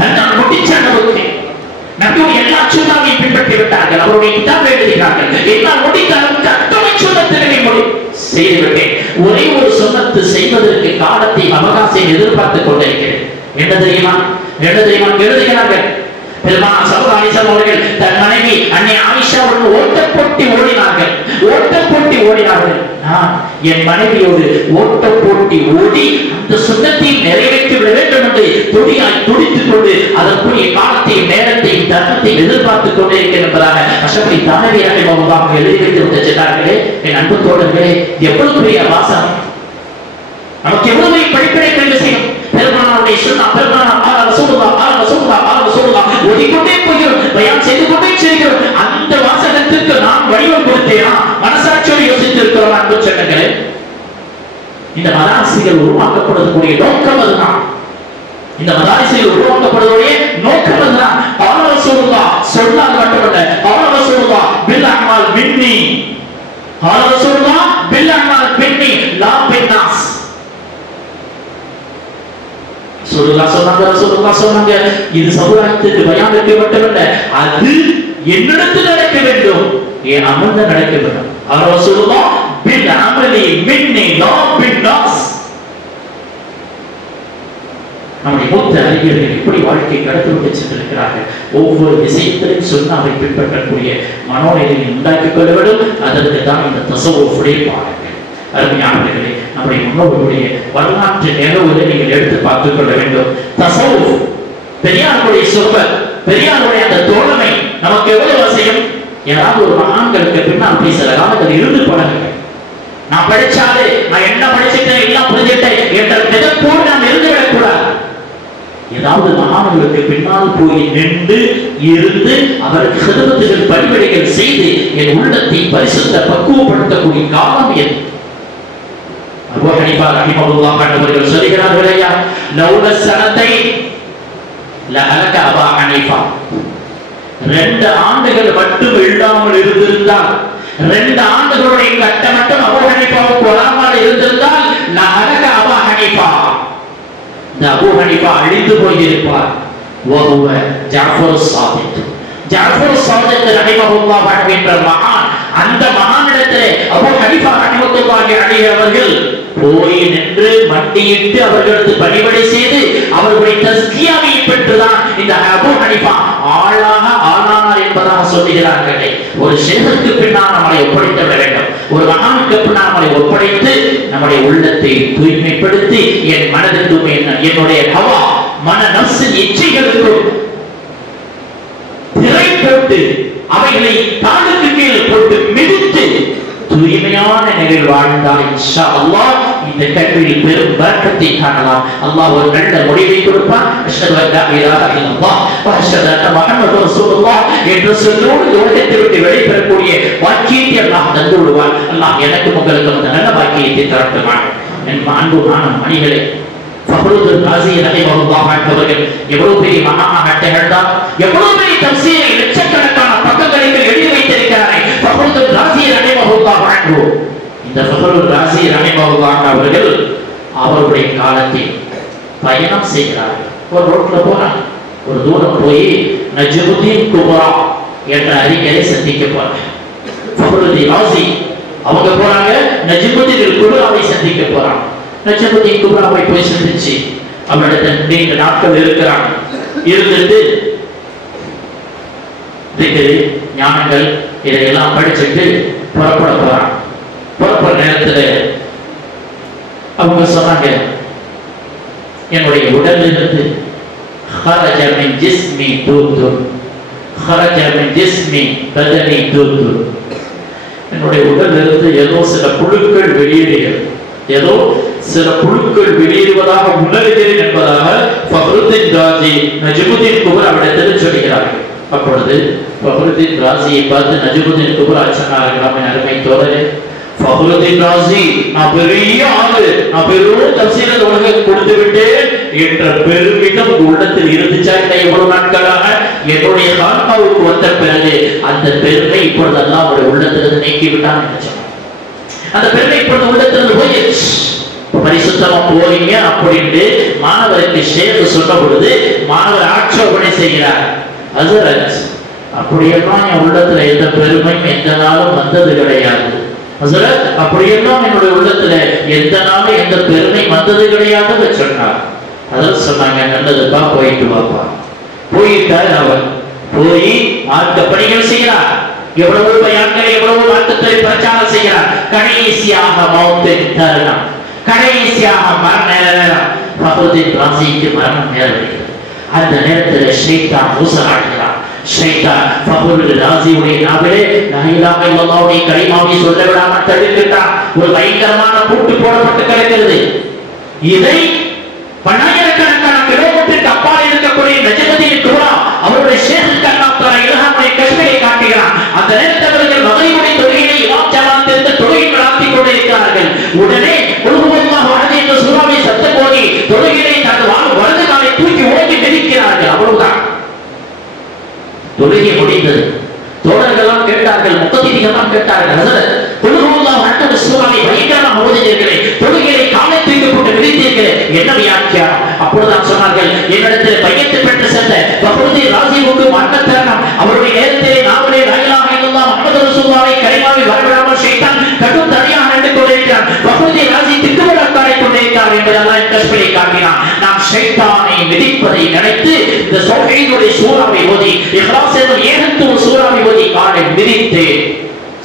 தன்னால் முடிச்ச அளவுக்கு நபியுடைய எல்லா சுண்ணாவையும் பின்பற்றி விட்டார்கள். அவருடைய கிதாபை எழுதுகிறார்கள். என்னால் முடிந்த அளவுக்கு அத்தனை சுண்ணத்துகளை செய்துவிட்டேன். ஒரே ஒரு சுண்ணத்து செய்வதற்கு காலத்தை அவகாசம் எதிர்பார்த்துக் கொண்டிருக்கிறேன். என்ன தெரியுமா எழுதுகிறார்கள். பெருமானார் ஸல்லல்லாஹு அலைஹி வஸல்லம் அவர்கள் தன் மனைவி அன்னை ஆயிஷாவுடன் ஓட்டப்போட்டி ஓடினார்கள். நான் என் மனைவியோடு ஓட்டப்போட்டி ஓடி அந்த சுண்ணத்தை நிறைவேற்றி விட வேண்டும் என்று துடித்துக் கொண்டு அதற்குரிய காலத்தையும் நேரத்தையும் தருணத்தையும் எதிர்பார்த்துக் கொண்டே இருக்கிறேன் என்பதாக அஷ்ரஃபுல் தானவி ரஹிமஹுல்லாஹ் எழுதி வைத்து வச்சிருக்கிறார்களே. என் அன்பு தோழர்களே, எவ்வளவு பெரிய வாசகம், நமக்கு எவ்வளவு பெரிய படிப்பினை விஷயம். பெருமானாருடைய சுன்னா, பெருமானார் ஆல ரசூலுல்லாஹ் ஓதிக்கொண்டே போகிறோம், பயான் செய்து கொண்டே செய்கிறோம். அந்த வாசகத்திற்கு நாம் வடிவம் கொடுத்தேனா? மனசாட்சியோடு யோசித்திருக்கிறோம். அன்பு சொன்னங்களே, இந்த மதாரிசுகள் உருவாக்கப்படுவதற்குரிய நோக்கம் அதுதான். இந்த மதாரிசுகள் உருவாக்கப்படுவதற்குரிய நோக்கம் அதுதான். ஆல ரசூலுல்லாஹ் சொன்னார் மட்டுமல்ல, ஆல ரசூலுல்லாஹ் பில் அமால் மின்னி, ஆல ரசூலுல்லாஹ் பில் அமால் மின்னி லா பின்னாஸ். சொன்னாங்க, இது சமுதாயத்துக்கு பயானுக்கு மட்டுமல்ல, அது என்னிடத்தில் நடக்க வேண்டும், என் அமர்ந்த நடக்க வேண்டும். அவர் சொல்லுவோம் பின் அமலி மின்னி லா பின்னாஸ். நம்முடைய மூத்த அறிஞர்கள் இப்படி வாழ்க்கை கடத்தி விட்டு சென்றிருக்கிறார்கள். ஒவ்வொரு விஷயத்திலும் சொன்னாவை பின்பற்றக்கூடிய மனோநிலையை உண்டாக்கிக் கொள்ள வேண்டும். அதற்கு தான் இந்த தஸவ்வுஃபுடைய பாடங்கள். அருமையானவர்களே, நம்முடைய முன்னோர்களுடைய வரலாற்று நிகழ்வுகளை நீங்கள் எடுத்து பார்த்துக் கொள்ள வேண்டும். தஸவ்வுஃப், பெரியாருடைய சொற்பர், பெரியாருடைய அந்த தோழமை நமக்கு எவ்வளவு அவசியம். யாராவது ஒரு மகான்களுக்கு பின்னால் போய் சில காலங்கள் இருந்து பழகுங்க. நான் படிச்சாலே நான் என்ன படிச்சுட்டேன் எல்லாம் புரிஞ்சுட்டேன் என்ற மிதப்போடு நாம் இருந்துவிடக் கூடாது. ஏதாவது மகான்களுக்கு பின்னால் போய் நின்று இருந்து அவருக்கு ஹிதமத்துகள் பணிவிடைகள் செய்து என் உள்ளத்தை பரிசுத்த பக்குவப்படுத்தக்கூடிய காலம் எது? அபூ ஹனீஃபா ரஹிமஹுல்லாஹ் அவர்கள் சொல்கிறார்கள், ஐயா லௌல சனத்தை லஹலக அபூ ஹனீஃபா. 2 ஆண்டுகள் மட்டும் இல்லாமல் இருந்திருந்தால், 2 ஆண்டுகளுடைய கட்டம் மட்டும் அபூ ஹனீஃபாவுக்கு வராமல் இருந்திருந்தால் லஹலக அபூ ஹனீஃபா, இந்த அபூ ஹனீஃபா அழிந்து போயிருப்பார். வஹுவ ஜஅஃபர் ஸாதிக். ஜஅஃபர் ஸாதிக் ரஹிமஹுல்லாஹ் என்ற மகான், அந்த மகானிடத்திலே அபூ ஹனீஃபா ரஹிமத்துல்லாஹி அலைஹி அவர்கள் போய் நின்று மண்டியிட்டு அவர்களுக்கு பணிவிடை செய்து அவர்களுடைய தஸ்கியாவை பெற்றுதான் இந்த அபூ ஹனீஃபா ஆளானார் என்பதாக சொல்லுகிறார்களே. ஒரு ஷேഖுக்கு பின்னால் நம்மளை ஒப்படைத்து விட வேண்டும். ஒரு மகான் குர்ஆனுக்கு நம்மை ஒப்படைத்து நம்முடைய உள்ளத்தை தூய்மைப்படுத்தி என் மனதுக்கும் என்னுடைய ஹவா மன நஃப்ஸின் இச்சைகளுக்கும் திரை போட்டு அவைகளை காலுக்கு கீழ் போட்டு மிதித்து தூய்மையான நிலையில் வாழ்ந்தால் இன்ஷா அல்லாஹ் இந்த கல்வியில் பெரும் பரக்கத்தை காணலாம். அல்லாஹ் ஒரு நல்ல முடிவை கொடுப்பான். அஷ்ஹது அன் லா இலாஹா இல்லல்லாஹ் வ அஷ்ஹது அன்ன முஹம்மது ரசூலுல்லாஹ் என்ற சொல்லோடு உலகத்தை விட்டு வெளிப்பெறக்கூடிய பாக்கியத்தை அல்லாஹ் தந்து விடுவான். அல்லாஹ் எனக்கு உங்களுக்கு அந்த நல்ல பாக்கியத்தை தரட்டுமான். என் அன்புமான மணிகளே, ஃபஹ்ருல் ராஸி ரஹிமஹுல்லாஹ் அவர்கள் எவ்வளவு பெரிய மகானாக திகழ்ந்தார், எவ்வளவு பெரிய தஃசீரை லட்சக்கணக்கான பக்கங்களில் எழுதி வைத்திருக்கிறார்கள். ஃபஹ்ருல் ராஸி ரஹிமஹுல்லாஹ் அன்ஹு, இந்த ஃபஹ்ருல் ராஸி ரஹிமஹுல்லாஹ் அவர்கள் அவருடைய காலத்தில் பயணம் செய்கிறார்கள். ஒரு ரோட்ல போறாங்க, ஒரு தூரம் போய் நஜ்முதீன் குப்ரா என்ற அறிஞரை சந்திக்க போறாங்க. ஃபஹ்ருல் ராஸி அவங்க போறாங்க, நஜ்முதீன் குப்ராவை சந்திக்க போறாங்க. நஜ்முதீன் குப்ராவை போய் சந்திச்சு அவரிடத்தில் நீண்ட நாட்கள் இருக்கிறாங்க. இருந்துட்டு ஞானங்கள் இதையெல்லாம் படிச்சுட்டு புறப்பட போறாங்க. புறப்பட நேரத்தில் அவங்க சொன்னாங்க, என்னுடைய உடலிலிருந்து خرج من جسمي دود خرج من جسمي بدني دود, என்னுடைய உடலிலிருந்து ஏதோ சில புழுக்கள் வெளியேறியது, ஏதோ சில புழுக்கள் வெளியேறுவதாக உணர்கிறேன் என்பதாக ஃபஹ்ருத்தீன் ராஸி நஜ்முதீன் குப்ரா அவரிடத்தில் சொல்கிறார்கள். அப்பொழுது ஃபஹ்ருத்தீன் ராஸியை பார்த்து நஜ்முதீன் குப்ரா சொன்னார்கள், அருமை தோழரே, ஃபஹ்ருத்தீன் ராஸி நான் பெரிய ஆளு, நான் பெரும் தஃசீரை உலகம் கொடுத்து விட்டேன் என்ற பெருமிதம் உள்ளத்தில் இருந்துச்சா இல்லை? எவ்வளவு நாட்களாக என்னுடைய ஆன்மாவுக்கு வந்த பிறகு அந்த பெருமை இப்பொழுது எல்லாம் அவருடைய உள்ளத்திலிருந்து நீக்கி விட்டான் என்று சொன்னார். அந்த பெருமை இப்பொழுது உள்ளத்திலிருந்து போயிடுச்சு. பரிசுத்தமா போறீங்க அப்படின்னு மாணவருக்கு ஷேக் சொன்ன பொழுது மாணவர் ஆட்சேபனை செய்கிறார். ஹஸரத், அப்படியெல்லாம் என் உள்ளத்துல எந்த பெருமையும் எந்த நாளும் வந்தது கிடையாது. ஹஸரத், அப்படியெல்லாம் என்னுடைய உள்ளத்துல எந்த நாளும் எந்த பெருமை வந்தது கிடையாதுன்னு சொன்னார். அதெல்லாம் சொன்னாங்க, நல்லதுப்பா, போயிட்டு வாப்பா. போயிட்டார். அவர் போய் மார்க்க பணிகள் செய்கிறார். எவ்வளவு பயான்களை எவ்வளவு மார்க்கத்தை பிரச்சாரம் செய்கிறார். கடைசியாக மௌத்தின் தருணம், கடைசியாக மரண நேரம், ஃபஹ்ருத்தீன் ராஸிக்கு மரணம் நேரிடுகிறது. அந்த நேரத்தில் ஷைத்தான் ஊசலாடுகிறார். ஷைத்தான் ஃபஹ்ருல் ராஸியுடைய நாவிலே லா இலாஹா இல்லல்லாஹ்வுடைய கலிமாவை சொல்ல விடாமல் தடுக்கிறான். ஒரு பயங்கரமான பூட்டு போடப்பட்டு கிடக்கிறது. இதை பல்லாயிரக்கணக்கான கிலோமீட்டருக்கு அப்பால் இருக்கக்கூடிய நஜ்முதீன் குப்ரா அவருடைய ஷேக் அல்லாஹ் தஆலா இல்ஹாமுடைய கஷ்மீரை காட்டுகிறான். அந்த நேரத்தில் அவர்கள் மக்ரிபுடைய தொழுகையை இமாம் ஜமாத் எடுத்து தொழுகை நடத்திக் கொண்டிருக்கிறார்கள். உடனே குல்ஹுவல்லாஹு அஹத் என்ற சூராவை சத்தம் போதி தொழுகையை தனது வலது காலை தூக்கி ஓங்கி மிதிக்கிறார்கள். அவ்வளவுதான். தொழுகை முடிந்தது. தோழர்கள்லாம் கேட்டார்கள், முத்ததிகள்லாம் கேட்டார்கள், ஹஸரத், குல்ஹுவல்லாஹு அஹத் சூராவை பயங்கரமாக ஓதினீர்களே, தொழுகையை காலை தூக்கி போட்டு மிதித்தீர்களே, என்ன வியாக்கியானம்? அப்பொழுதுதான் சொன்னார்கள், என்னிடத்தில் பையத்து பெற்று சென்ற ஃபஹ்ருத்தீன் ராஸிவுக்கு மரண தருணம், அவருடைய நேரத்திலே நாவலே லா இலாஹா இல்லல்லாஹ் முஹம்மது ரசூலுல்லாஹி கலிமாவை வரவிடாமல் ஷைத்தான் கடும் தடையாக நின்று கொண்டிருக்கிறான். ஃபஹ்ருத்தீன் ராஸி திக்குமுழக்காரை கொண்டிருக்கிறார் என்பதெல்லாம் கஷ்மீரை காட்டினான். நாம் ஷைத்தானை மிதிப்பதை நினைத்து இந்த தௌஹீதுடைய சூராவை ஓதி, இக்லாஸ் எனும் ஏகத்துவ சூராவை ஓதி காலை மிதித்து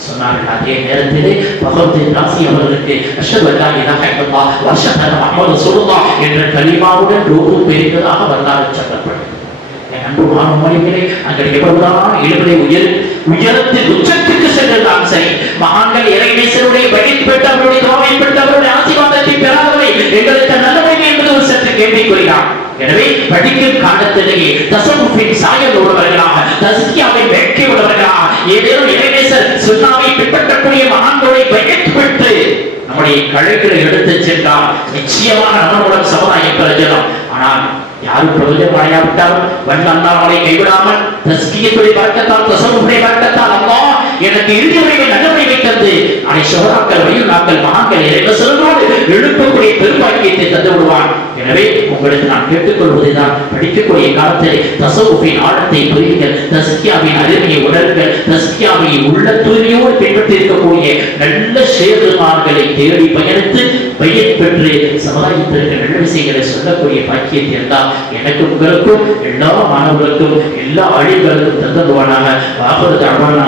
சொன்னார்கள். அதே நேரத்திலே ஃபஹ்ருத்தீன் ராஸி அவர்களுக்கு அஷ்ஹது அல்லா இலாஹா இல்லல்லாஹ் வ அஷ்ஹது அன்ன முஹம்மது ரசூலுல்லாஹ் என்ற கலிமாவுடன் ரூஹு பெரிதாக வரலாறு சொல்லப்பட்டது. அன்புமான மொழிகளே, அங்கே எவ்வளவுதான் இழுபலை உயரத்தில் உச்சத்துக்கு சென்றதாம் சரி, மகான்கள் இறைநேசருடைய பயிற்சி பெற்று அவருடைய துவாவை பெற்று அவருடைய ஆசீர்வாதத்தை பெறாதவை எங்களுக்கு நல்லவை என்பது ஒரு சற்று கேள்விக்குறிதான். எனவே படிக்கும் காலத்திலேயே தஸவ்வுஃபின் சாயல் உள்ளவர்களாக, தஸ்கியாவை வேட்கை உள்ளவர்களாக, ஏதேனும் இறைநேசர் சுன்னாவை பின்பற்றக்கூடிய மகான்களுடைய பயிற்சி பெற்று நம்முடைய கழைகளை எடுத்து சென்றால் நிச்சயமாக நம்மளுடன் சமுதாயம் பிரயோஜனம். ஆனால் யாரும் பிரயோஜனம் அடையாவிட்டாலும் வல்ல அல்லாஹ் அவரை கைவிடாமல் தஸ்கியத்துடைய பரக்கத்தால், தஸவ்வுஃபுடைய பரக்கத்தால் அல்லாஹ் எனக்கு இறுதி வரையில் நன்மை தந்து அனை ஷஹராக்கள், வலியுல்லாக்கள், மகான்கள் இறைவசனோடு எழுப்பக்கூடிய பெரும்பாக்கியத்தை தந்து விடுவான். எனவே உங்களுக்கு நான் கேட்டுக்கொள்வதுதான், படிக்கக்கூடிய காலத்தில் தஸவ்வுஃபின் ஆழத்தை புரியுங்கள், தஸ்கியாவின் அருமையை உணருங்கள், தஸ்கியாவை உள்ள தூய்மையோடு பின்பற்றி இருக்கக்கூடிய நல்ல ஷேகுமார்களை தேடி பயணித்து பயிர் பெற்று சமுதாயத்திற்கு நல்ல விஷயங்களை சொல்லக்கூடிய பாக்கியத்தை எல்லாம் எனக்கு உங்களுக்கும் எல்லா மாணவர்களுக்கும் எல்லா அழிவுகளுக்கும் தந்ததுவானாக. வாபது அழ்வானா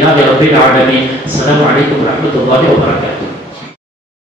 لله رب العالمين. السلام عليكم ورحمة الله وبركاته.